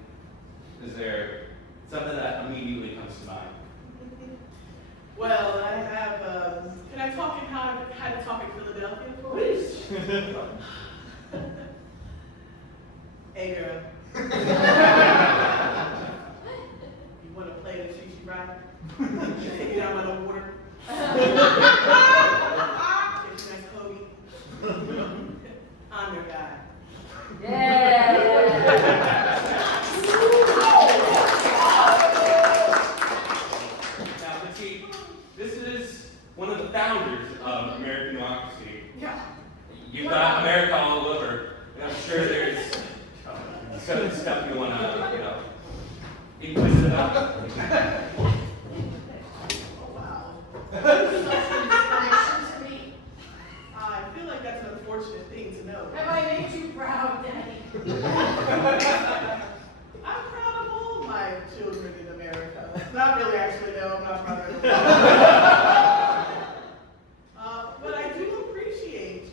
is there something that immediately comes to mind? Well, I have, can I talk in how I had to talk in Philadelphia for you? Hey girl. You want to play the Chi Chi ride? Take it out by the water. Get you nice Kobe. I'm your guy. Now, Petite, this is one of the founders of American democracy. Yeah. You've got America all over, and I'm sure there's some stuff you want to, inquisitive about. Oh, wow. Information to me. I feel like that's an unfortunate thing to know. Have I made you proud, Daddy? I'm proud of all my children in America. Not really, actually, no, I'm not proud of them. But I do appreciate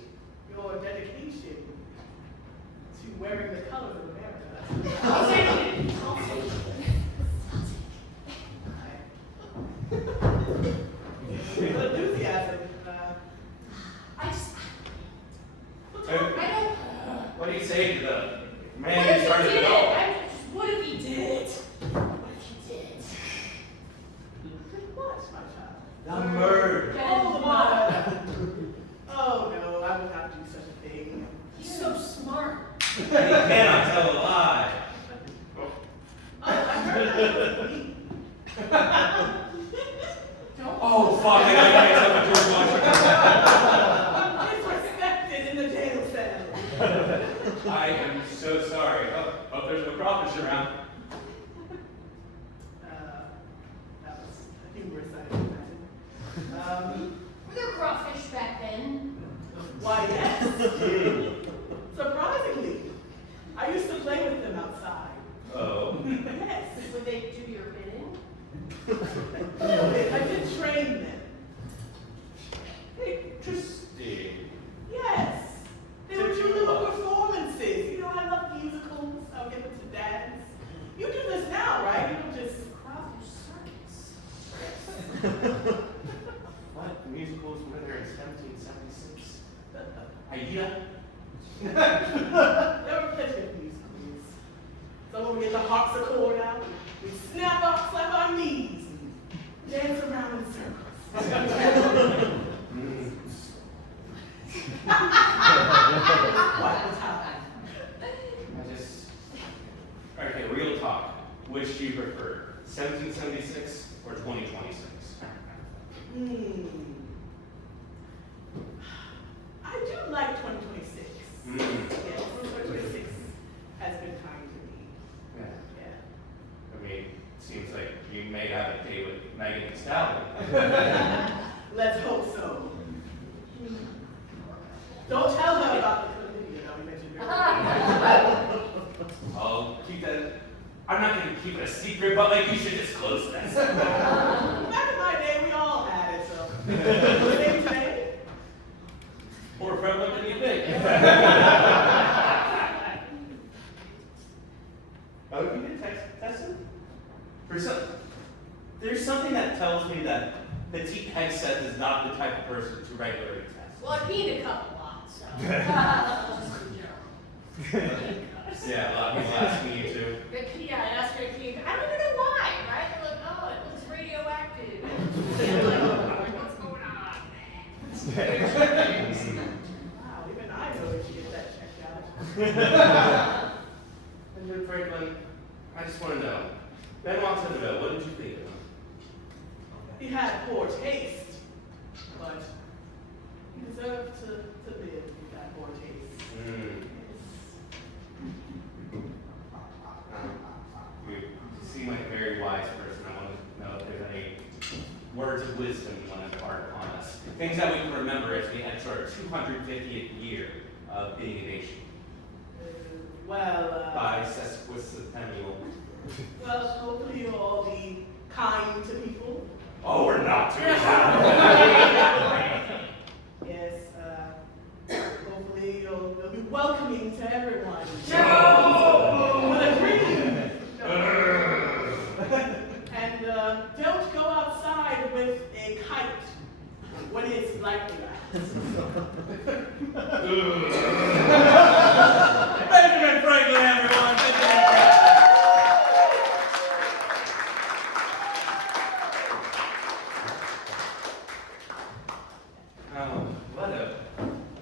your dedication to wearing the colors of America. I'll take it. I'll take it. With enthusiasm. I just, Hey, I don't. what do you say to the What man if who he started did it it? all? What if he did it? What if he did? What, my child? The murder. Oh, my. Oh, no, I would not do such a thing. He's so smart. And he cannot tell a lie. Oh, I heard that was me. Don't. Oh, fuck, I gotta get something to Disrespected in the jail cell. I am so sorry. Hope there's no crawfish around. That was a humorous, I imagine. Were there crawfish back then? Why, yes. Surprisingly, I used to play with them outside. Oh. Yes. Would they do your bidding? A little bit. I did train them. Interesting. Yes. They would do little performances. You know, I love musicals. I'll get them to dance. You do this now, right? You don't just Crawfish circus. What? The musicals were there in 1776? Aida? There were plenty of musicals. Someone would get the harpsichord out. We'd snap up, slap our knees, and dance around in circles. What was happening? Okay, real talk. Which do you prefer? 1776 or 2026? I do like 2026. Yes, 2026 has been kind to me. Yeah. Yeah. I mean, seems like you may have a date with Megan Thee Stallion. Let's hope so. Don't tell her about the video that we mentioned earlier. I'll keep that. I'm not going to keep it a secret, but like you should disclose this. Back in my day, we all had it, so. Maybe today? More prevalent than you think. Oh, you did test him? There's something that tells me that Petite Hegseth is not the type of person to regularly test. Well, I peed a couple lots, so. Yeah, a lot of people ask me too. Yeah, I asked her if you, I don't even know why, right? They're like, oh, it looks radioactive. And I'm like, what's going on? Wow, even I know we should get that checked out. Benjamin Franklin, I just want to know. Ben walks in the bill. What did you think of him? He had poor taste, but he deserved to live with that poor taste. You seem like a very wise person. I want to know if there's any words of wisdom you want to impart upon us. Things that we can remember as we enter our 250th year of being a nation. Well, Sesquicentennial. hopefully you'll all be kind to people got to. Yes, hopefully you'll be welcoming to everyone. No! With a dream. And don't go outside with a kite when it's like that. Benjamin Franklin, everyone. What a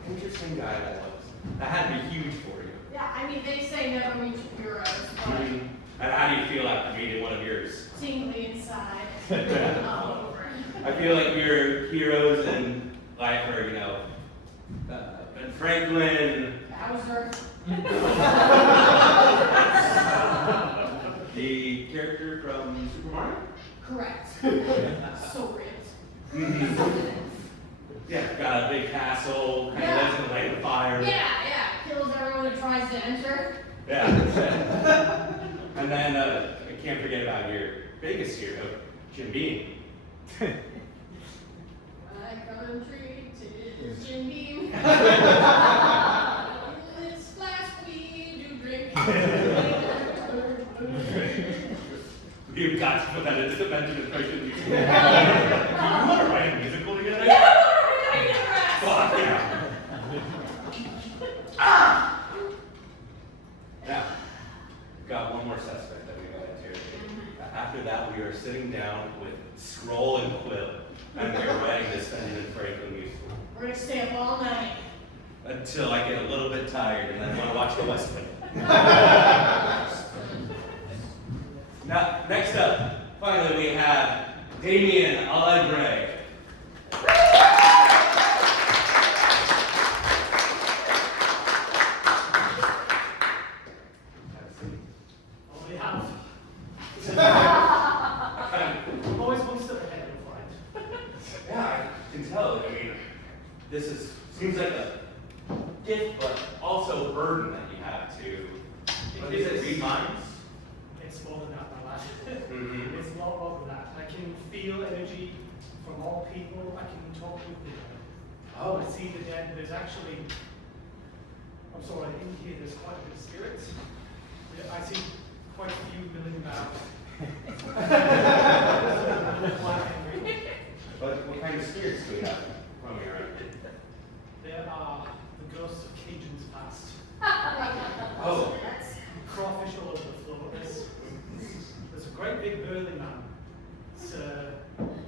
interesting guy that was. That had to be huge for you. Yeah, I mean, they say never meet your heroes, but And how do you feel after meeting one of yours? tingly inside. All over. I feel like your heroes in life are, Ben Franklin, Bowser. the character from Super Mario. Correct. So ripped. Yeah, got a big castle, kind of Yeah. lives in the light of fire. Yeah. Kills everyone who tries to enter. Yeah. And then I can't forget about your biggest hero, Jim Beam. My country tis Jim Beam. This glass we do drink. You've got to put that into the Benjamin Franklin music. Do you want to write a musical together? Yeah, we're doing it, rats. Fuck yeah. Now, got one more suspect that we got to interrogate. After that, we are sitting down with Scroll and Quill, and we are writing this Benjamin Franklin musical. We're gonna stay up all night. Until I get a little bit tired and then want to watch The West Wing. Now, next up, finally, we have Damian Allegre. Only half. I'm always one step ahead of the fight. Yeah, I can tell. I mean, seems like a gift, but also a burden that you have to. What is it? Read minds? It's more than that, my lad. Mhm. It's a lot more than that. I can feel energy from all people. I can talk with the dead. Oh. I see the dead. There's actually, I'm sorry, in here there's quite a bit of spirits. Yeah, I see quite a few milling about. What kind of spirits do we have from your own? There are the ghosts of Cajun's past. Oh. Crawfish all over the floor. There's a great big burly man. He's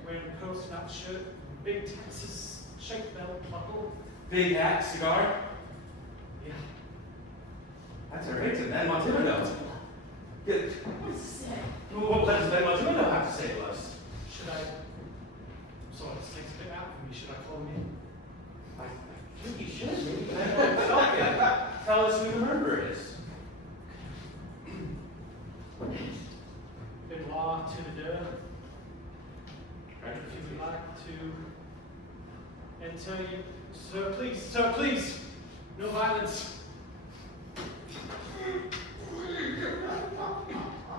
wearing a post-nut shirt, big Texas-shaped belt buckle. Big hat, cigar? Yeah. That's a right to Ben Montemino. Good. Sick. What does Ben Montemino have to say to us? Should I? Sorry, this takes a bit out of me. Should I call him in? I think you should. Maybe tell us who the murderer is. Benoit to the door. Right. If you would like to enter, you, sir, please, no violence.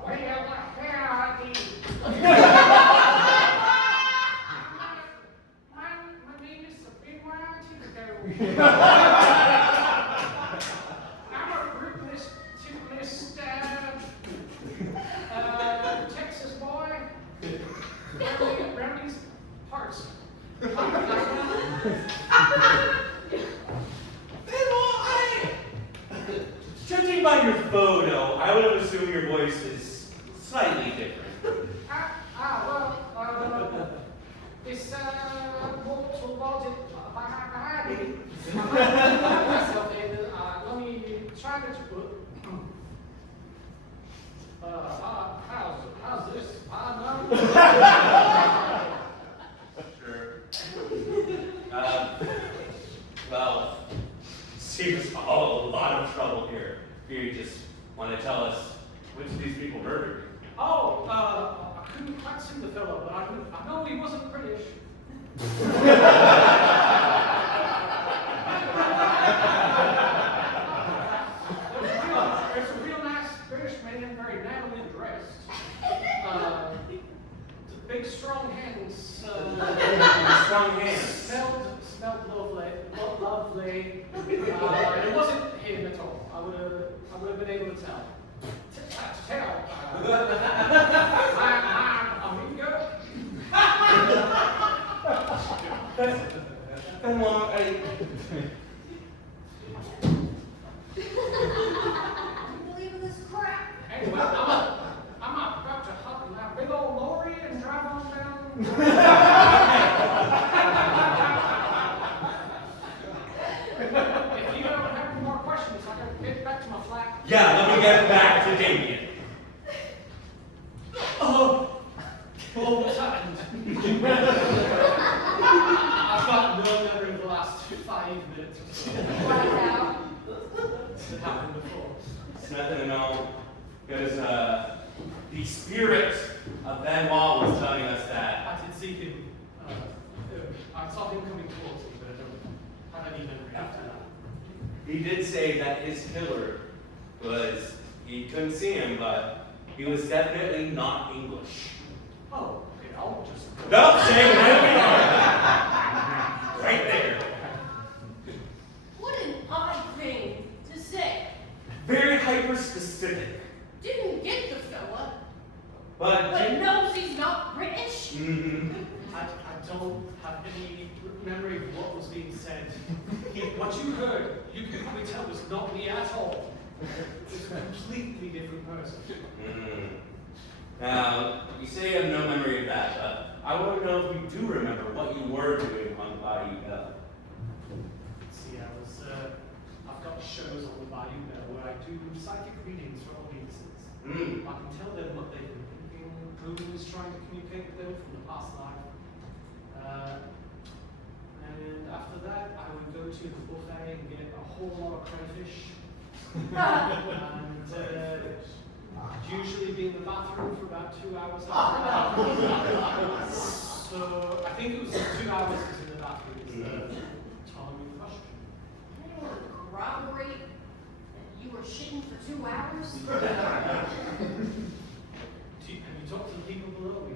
Where the hell are these? My name is Benoit to the door. I'm a rootless, toothless, Texas boy. Around these parts. Judging by your photo, I would have assumed your voice is slightly different. This Walter behind me. Myself in, let me try to put. How's this? Sure. Well, seems all a lot of trouble here. Do you just want to tell us which of these people murdered you? Oh, I couldn't quite see the fellow, but I know he wasn't British. There's a real nice British man, very nattily dressed. The big, strong hands. Strong hands. Smelled lovely. Lovely. It wasn't him at all. I would have been able to tell. Tell. Amigo. Benoit, You believe in this crap? Anyway, I'm about to hop in that big old lorry and drive on down. If you don't have any more questions, I can get back to my flat. yeah, let me get back to Damian. Oh, what's happened? I've got no memory of the last 5 minutes or so. Right now. It's happened before. It's nothing at all. Because the spirit of Benoit was telling us that. I did see him. I saw him coming towards me, but I don't have any memory after that. He did say that his killer was, he couldn't see him, but he was definitely not English. Oh, okay, I'll just. Nope, say where we are. Right there. What an odd thing to say. Very hyper specific. Didn't get the fella, But but knows he's not British. I don't have any memory of what was being said. What you heard, you could probably tell was not me at all. It's a completely different person. Now, you say you have no memory of that, but I want to know if you do remember what you were doing on Bayou Belle. See, I've got shows on the Bayou Belle where I do psychic readings for audiences. I can tell them what they've been thinking, who is trying to communicate with them from the past life. And after that, I would go to the buffet and get a whole lot of crayfish. And usually be in the bathroom for about 2 hours after that. So I think it was 2 hours was in the bathroom is the time in question. You want to corroborate that you were shitting for 2 hours? Have you talked to the people below me?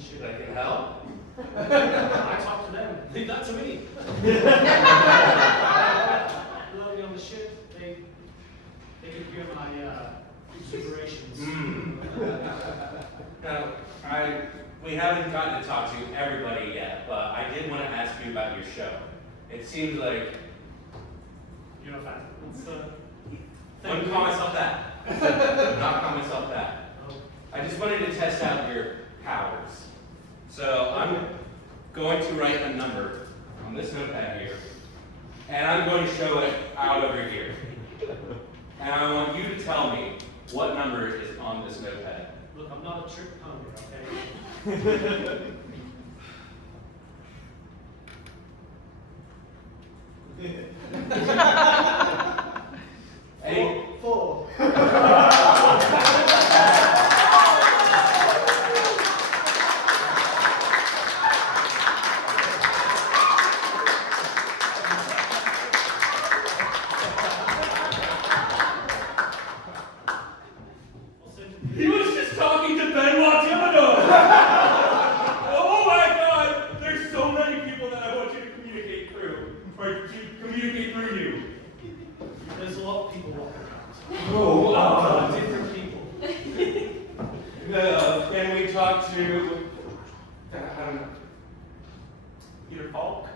Should I get help? I talk to them. Leave that to me. Below me on the ship, they can hear my exuberations. Now, we haven't gotten to talk to everybody yet, but I did want to ask you about your show. It seems like You're a fan. wouldn't call myself that. Not call myself that. Oh. I just wanted to test out your powers. So I'm going to write a number on this notepad here, and I'm going to show it out over here. And I want you to tell me what number is on this notepad. Look, I'm not a trick pony, okay? Any- 4. He was just talking to Benoit Thibodeau. Oh my God! There's so many people that I want you to communicate through, or to communicate through you. There's a lot of people walking around. Oh, Different people. can we talk to Peter Falk?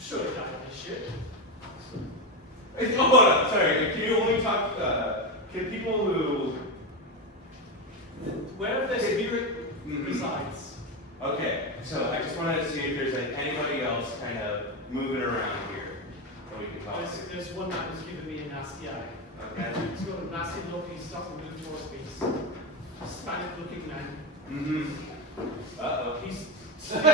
Sure, it's not this shit. Oh, hold on. Sorry. Can you only talk? Can people who? Wherever their spirit resides. Okay. So I just wanted to see if there's like anybody else kind of moving around here that we can talk to. There's one man who's giving me a nasty eye. Okay. He's got a nasty look, he's starting to move towards me. He's a Hispanic looking man. Uh-oh. He's saying,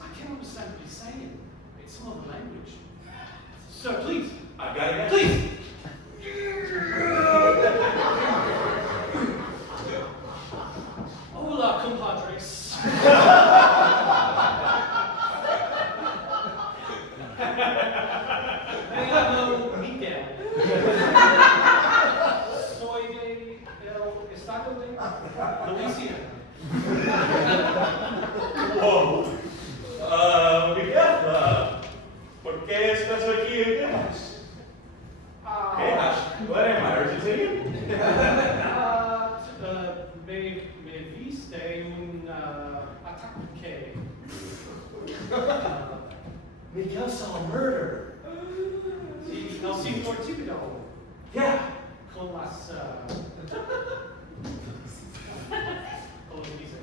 I can't understand what he's saying. It's some other language. Sir, please. I've got it. Please. Hola, compadres. Me llamo Miguel. continue. Me viste un ataque. Miguel saw a murder. Sí, el señor típido. Yeah. Con las. ¿Cómo se dice?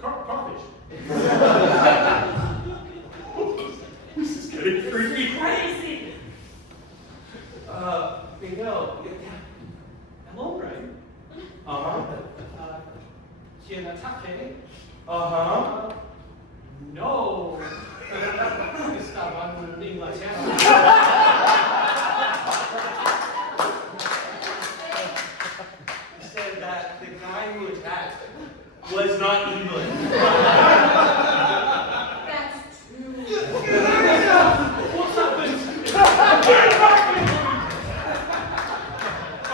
Crawfish. This is getting freaky. Crazy. Miguel. Hello, Ray. Uh-huh. ¿Quién ataque? Uh-huh. No. Estaba en Inglaterra. He said that the guy who attacked was not England. That's true. What's happened?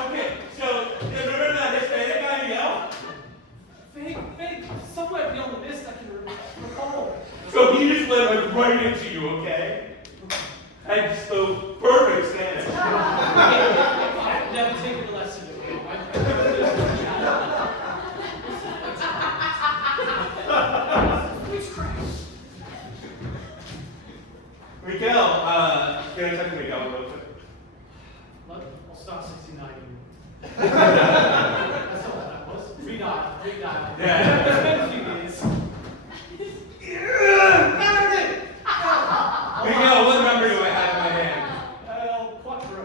Okay, so you remember that Hispanic guy, Miguel? Vague, somewhere beyond the mist I can recall. So he just went right into you, okay? And spoke perfect Spanish. I've never taken a lesson in it. Witchcraft. Miguel, can I talk to Miguel real quick? Look, I'll start 69. That's all that was. Redial. Yeah. It's been a few years. Miguel, what number do I have in my hand? El Quattro.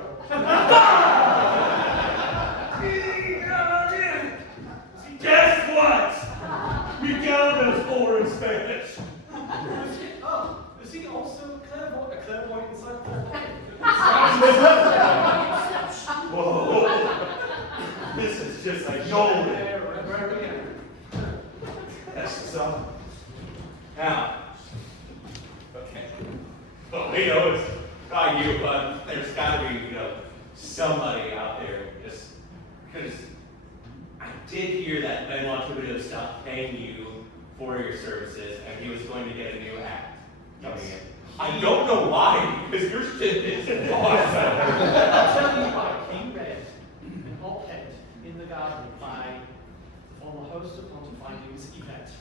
Guess what? Miguel knows 4 in Spanish. Is he also a clairvoyant encyclopedia? Whoa. This is just like golden. That's what's up. Now, okay. Well, we know it's not you, but there's got to be, somebody out there just because I did hear that Benoit Thibodeau stopped paying you for your services, and he was going to get a new act coming in. I don't know why, because your shit is awesome. I'll tell you why. He read an op-ed in the Guardian by the former host of Quantify News, Yvette,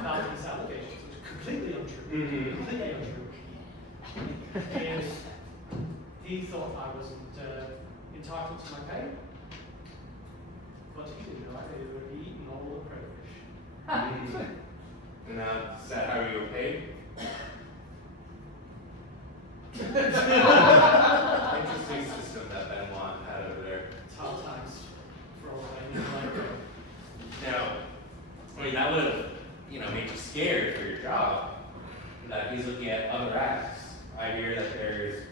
about these allegations, which are completely untrue. Mhm. Completely untrue. And he thought I wasn't entitled to my pay, but he didn't know I'd already eaten all the crayfish. Now, is that how you were paid? Interesting system that Benoit had over there. Tough times for all I knew. Like, Now, I mean, that would have, made you scared for your job. That he's looking at other acts. I hear that there's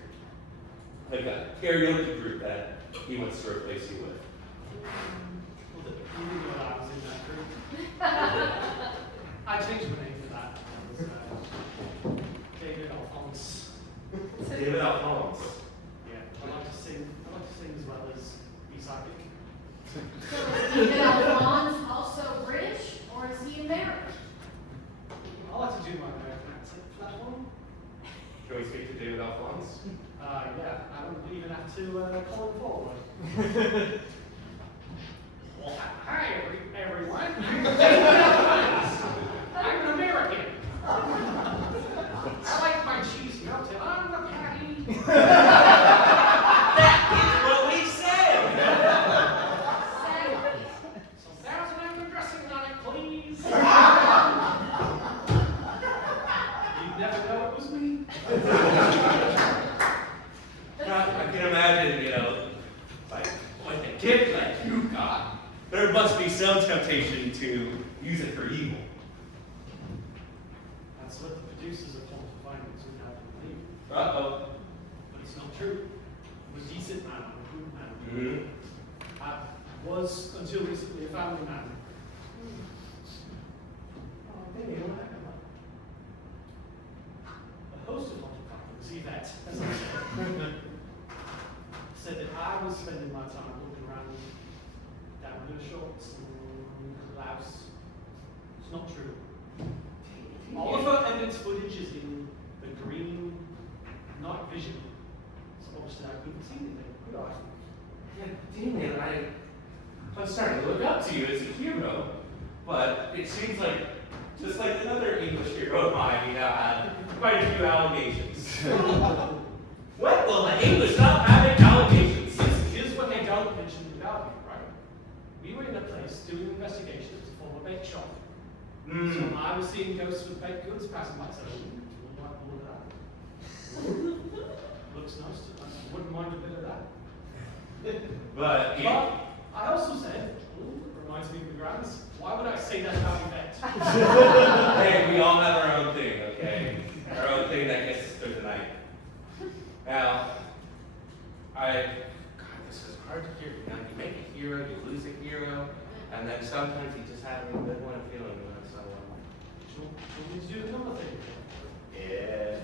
like a karaoke group that he wants to replace you with. well, you didn't know I was in that group. I changed my name for that. It was, David Alphonse. David Alphonse. Yeah, I like to sing as well as be psychic. So is David Alphonse also British, or is he American? I like to do my American accent for that one. Can we speak to David Alphonse? Yeah, I don't even have to call him forward. Well, hi everyone. I'm David Alphonse. I'm an American. I like my cheese melted on the patty. That is what we said! Some Thousand Island dressing on it, please. You'd never know it was me. I can imagine, like, what a gift like you got. There must be some temptation to use it for evil. That's what the producers of Quantify News would have to believe. Uh-oh. But it's not true. I'm a decent man, I'm a good man. Mm-hmm. I was, until recently, a family man. Oh, Damian, what happened? The host of Quantify News, Yvette, as I said that I was spending my time looking around down her shorts and blouse. It's not true. this footage is in the green night vision. So obviously I couldn't see anything, could I? Yeah, Damian, I'm starting to look up to you as a hero, but it seems like, just like another English hero of mine, you now had quite a few allegations. What will the English not having allegations? Here's what they don't mention about me, right? We were in a place doing investigations for a bake shop. So I was seeing ghosts with baked goods passing by, so wouldn't like all of that. Looks nice. Wouldn't mind a bit of that. But you, But I also said, reminds me of the grounds. Why would I say that about Yvette? hey, we all have our own thing, okay? Our own thing that gets us through the night. Now, God, this is hard to hear. You know, you make a hero, you lose a hero, and then sometimes you just have a good one feeling when it's someone. Should we do another thing? Yeah.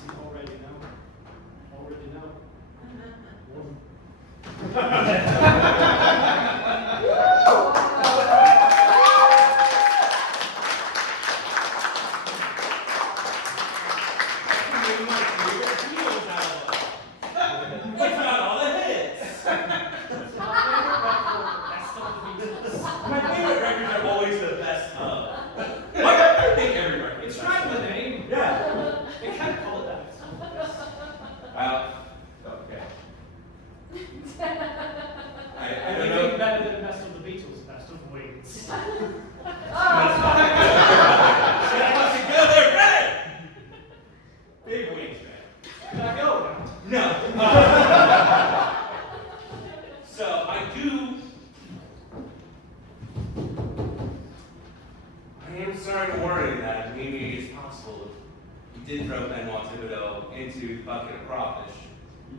See, already know. What's about all the hits? My favorite records are always the best of. I think every record. It's right in the name. Yeah. They can't call it that. It's not the best. Okay. I don't Anything know. better than the best of the Beatles, best of Wings. That's fine. That must go there, right? Big wings, man. Can I go? No. So I am starting to worry that maybe it's possible you did throw Benoit Thibodeau into the bucket of crawfish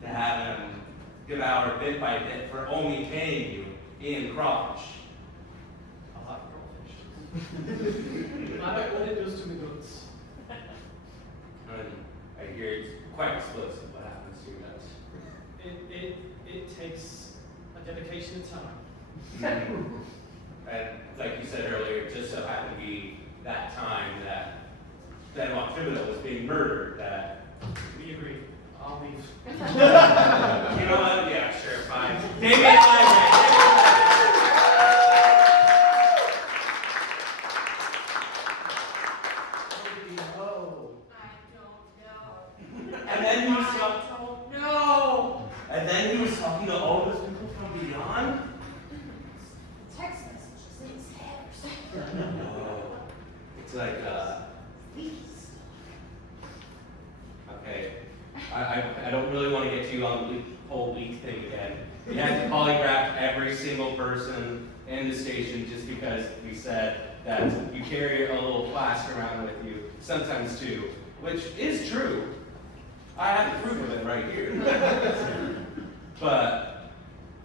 to have him devour bit by bit for only paying you in crawfish. I like crawfish. I bet what it does to me goods. And I hear it's quite explosive what happens to you guys. It takes a dedication of time. And like you said earlier, it just so happened to be that time that Benoit Thibodeau was being murdered that We agree. I'll leave. you know what? Yeah, sure, fine. Damian Allegre. And then he was talking. No. And then he was talking to all those people from beyond. Text messages in his head or something. Oh, it's like okay. I don't really want to get you on the whole leak thing again. We had to polygraph every single person in the station just because we said that you carry a little flask around with you, sometimes two, which is true. I have the proof of it right here. But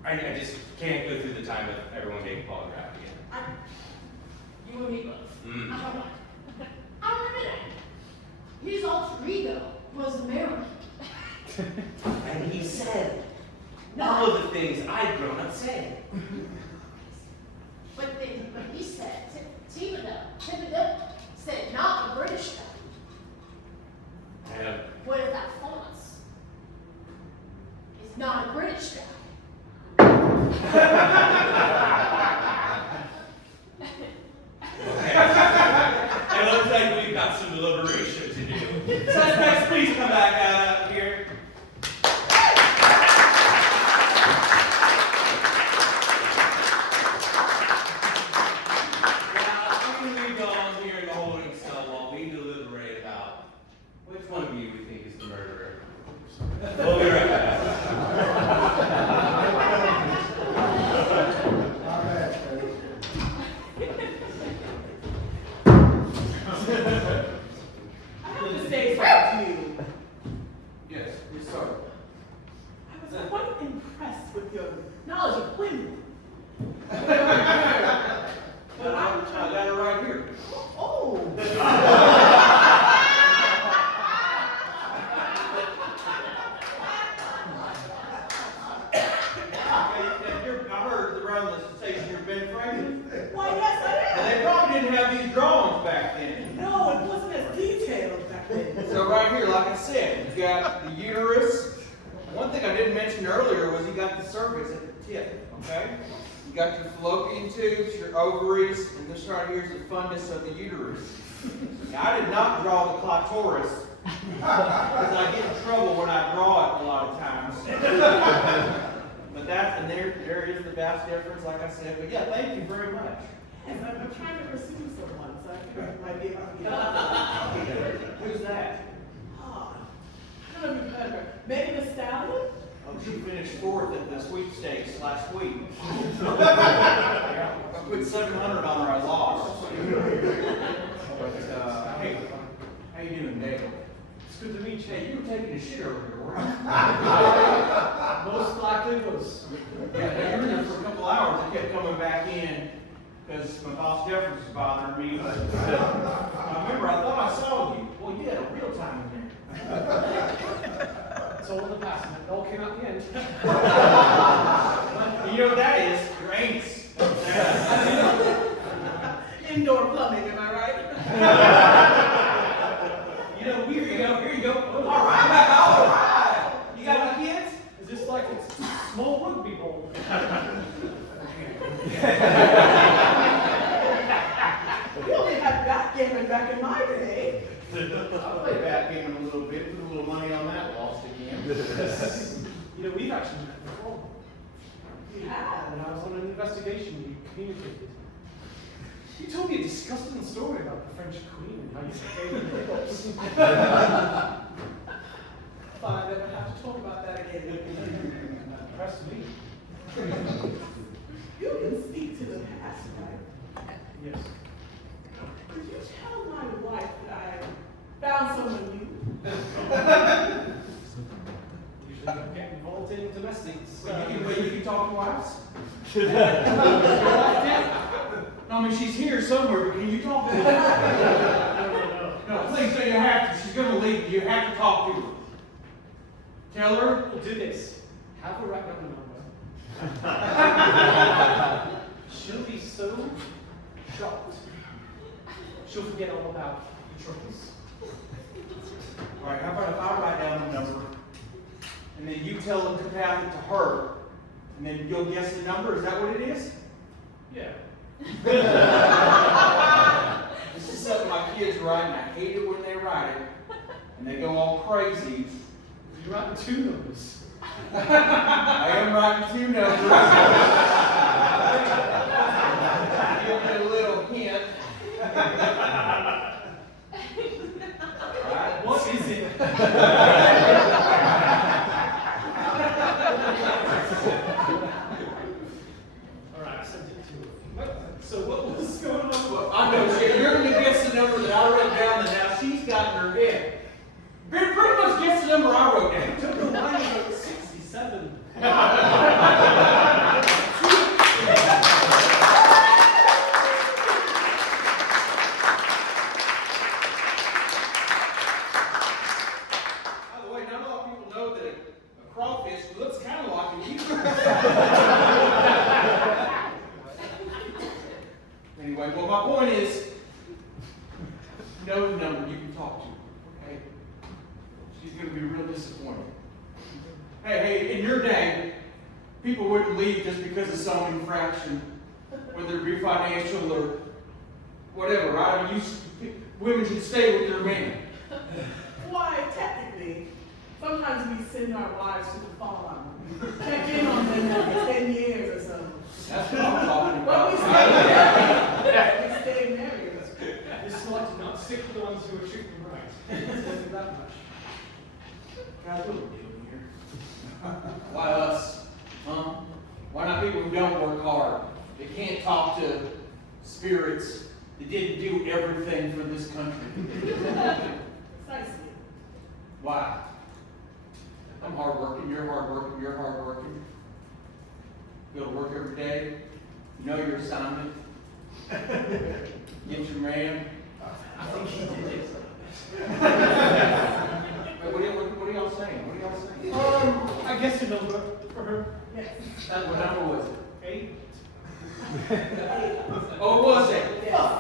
I just can't go through the time of everyone getting polygraphed again. You and me both. Mm. I remember that. His alter ego was American. And he said all of the things I've grown up saying. But he said, Thibodeau said not a British guy. And What if that Fonz is not a British guy? it looks like we've got some deliberation to do. Suspects, please come back out here. Now, I'm going to go on here in the holding cell while we deliberate about which one of you we think is the murderer. We'll be right back. I have to say something to you. Yes, yes, sir. I was quite impressed with your knowledge of women. But I got it right here. oh. He's got the uterus. One thing I didn't mention earlier was you got the cervix at the tip, okay? You got your fallopian tubes, your ovaries, and this right here is the fundus of the uterus. Now, I did not draw the clitoris, because I get in trouble when I draw it a lot of times. But that's, and there is the vast difference, like I said. But yeah, thank you very much. Yes, I'm trying to pursue someone, so I think I might be able to get out. Who's that? Oh, I don't know if you've heard her. Megan Thee Stallion? Oh, she finished fourth at the sweepstakes last week. I put 700 on her, I lost. But, hey, how you doing, Dale? It's good to meet you. Hey, you were taking a shit earlier, weren't you? Most likely was. Yeah, you were there for a couple hours. I kept coming back in because my boss Jefferson was bothering me. But I remember, I thought I saw you. Well, you had a real time in there. It's all in the past, and it all came out in the end. You know what that is? Your anus. Indoor plumbing, am I right? You know, here you go, here you go. All right. You got any kids? Is this like it's small rugby ball? We only had backgammon back in my day. I'll play backgammon a little bit, put a little money on that lost again. You know, we've actually met before. We have. When I was on an investigation, we communicated. You told me a disgusting story about the French Queen and how you gave her pickles. Fine, I never have to talk about that again. Impressed me. You can speak to the past, right? Yes. Could you tell my wife that I found someone new? Usually don't get involved in domestics. You can talk to wives? Yeah. No, I mean, she's here somewhere, but can you talk to her? No, please, no, you have to. She's going to leave. You have to talk to her. Tell her. We'll do this. Have her write down the number. She'll be so shocked. She'll forget all about the troubles. All right, how about if I write down the number, and then you tell them to pass it to her, and then you'll guess the number? Is that what it is? Yeah. This is something my kids write, and I hate it when they write it, and they go all crazy. You're writing 2 numbers. I am writing 2 numbers. Give you a little hint. All right, What is it? Alright, I sent it to her. So what was going on? Well, I know, you're going to guess the number that I wrote down, and now she's got in her head. Pretty much guess the number I wrote down. Took the line about 67. By the way, not a lot of people know that a crawfish looks kind of like a eagle. Anyway, well, my point is, know the number you can talk to, okay? She's going to be real disappointed. Hey, in your day, people wouldn't leave just because of some infraction, whether it be financial or whatever, right? I mean, women should stay with their man. Why, technically, sometimes we send our wives to the farm. Check in on them every 10 years or so. That's what I'm talking But we about. stay married. We stay married. You're smart to not stick with the ones who are treating them right. It doesn't do that much. Guys, what are we doing here? Why us? Huh? Why not people who don't work hard? They can't talk to spirits that didn't do everything for this country. Precisely. Why? I'm hardworking, you're hardworking, you're hardworking. You go to work every day. You know your assignment. Get your man. I think he did it. Wait, what are y'all saying? What are y'all saying? I guess a number for her. Yes. What number was it? 8. Oh, was it? Yes.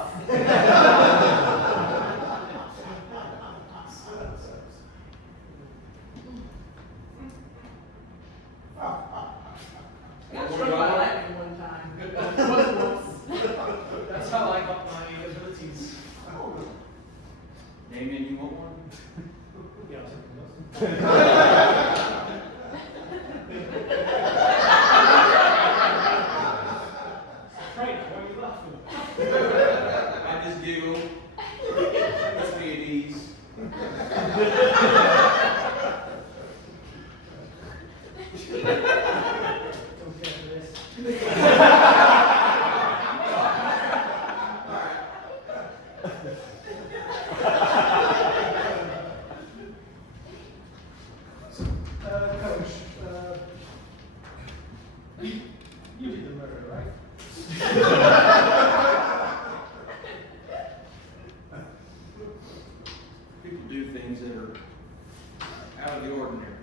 ordinary.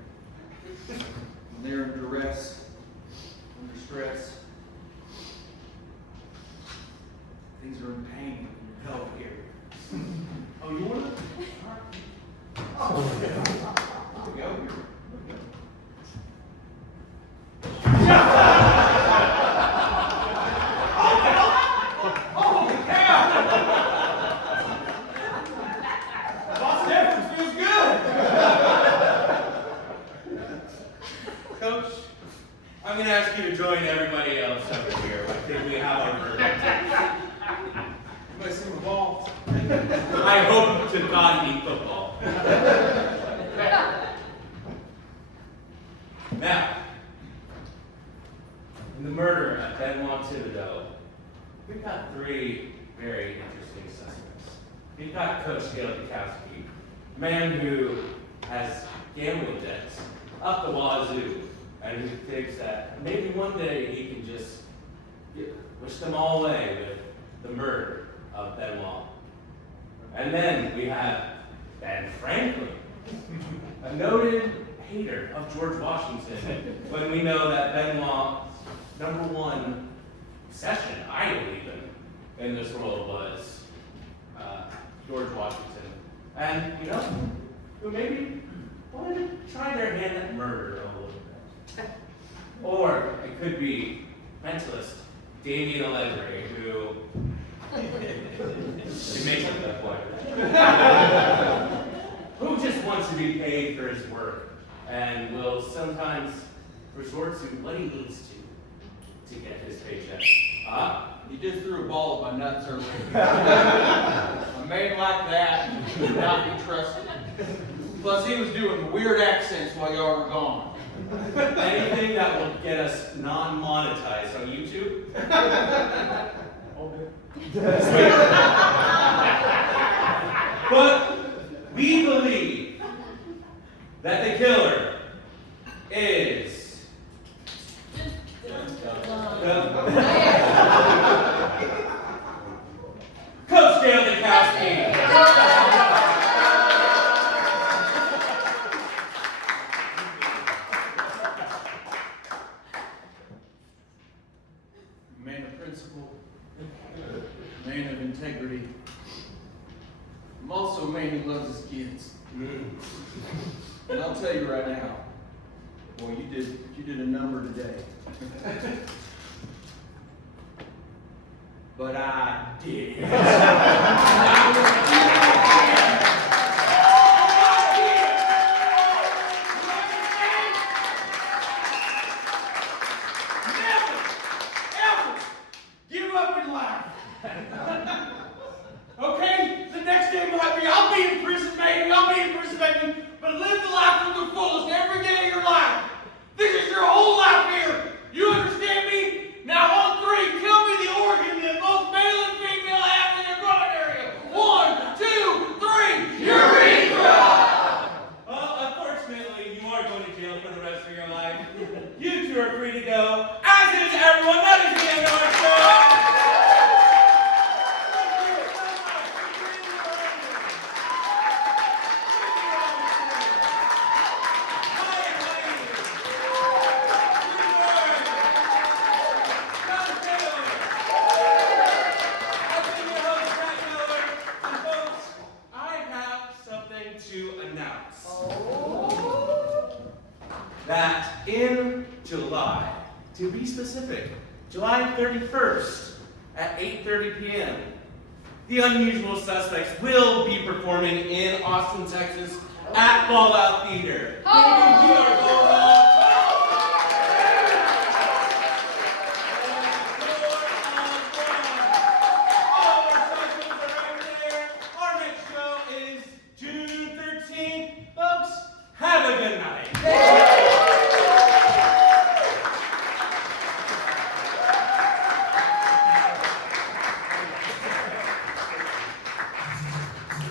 When they're in duress, under stress, things are in pain in your pelvic area. Oh, you want to? Oh, yeah. Here we go. Here we go. Lots of effort, feels good. Coach, I'm going to ask you to join everybody else over here. I think we have our verdict. Anybody see my balls? I hope to God you eat football. Now, in the murder at Benoit Thibodeau, we've got three very interesting suspects. We've got Coach Dale Jakowski, a man who has gambling debts up the wazoo, and who thinks that maybe one day he can just wish them all away with the murder of Benoit. And then we have Ben Franklin, a noted hater of George Washington, when we know that Benoit's #1 obsession, I believe in this world, was George Washington. And, you know, who maybe wanted to try their hand at murder a little bit. Or it could be mentalist Damian Allegre, who he makes up that point. Who just wants to be paid for his work and will sometimes resort to what he needs to get his paycheck. You just threw a ball at my nuts earlier. A man like that should not be trusted. Plus, he was doing weird accents while y'all were gone. Anything that will get us non-monetized on YouTube. But we believe that the killer is Coach Dale Jakowski. Man of principle, man of integrity. I'm also a man who loves his kids. And I'll tell you right now, boy, you did a number today. But I did. Give up in life. Okay, the next day might be, I'll be in prison, maybe, but live the life to the fullest every day of your life. This is your whole life here. You understand me? Now on 3, tell me the organ that both male and female have in their groin area. 1, 2, 3, urethra! Well, unfortunately, you are going to jail for the rest of your life. You two are free to go, as is everyone. That is the end of our show. That in July, to be specific, July 31st at 8:30 p.m., the Unusual Suspects will be performing in Austin, Texas at Fallout Theater. We are going Our next show is June 13th. Folks, have a good night.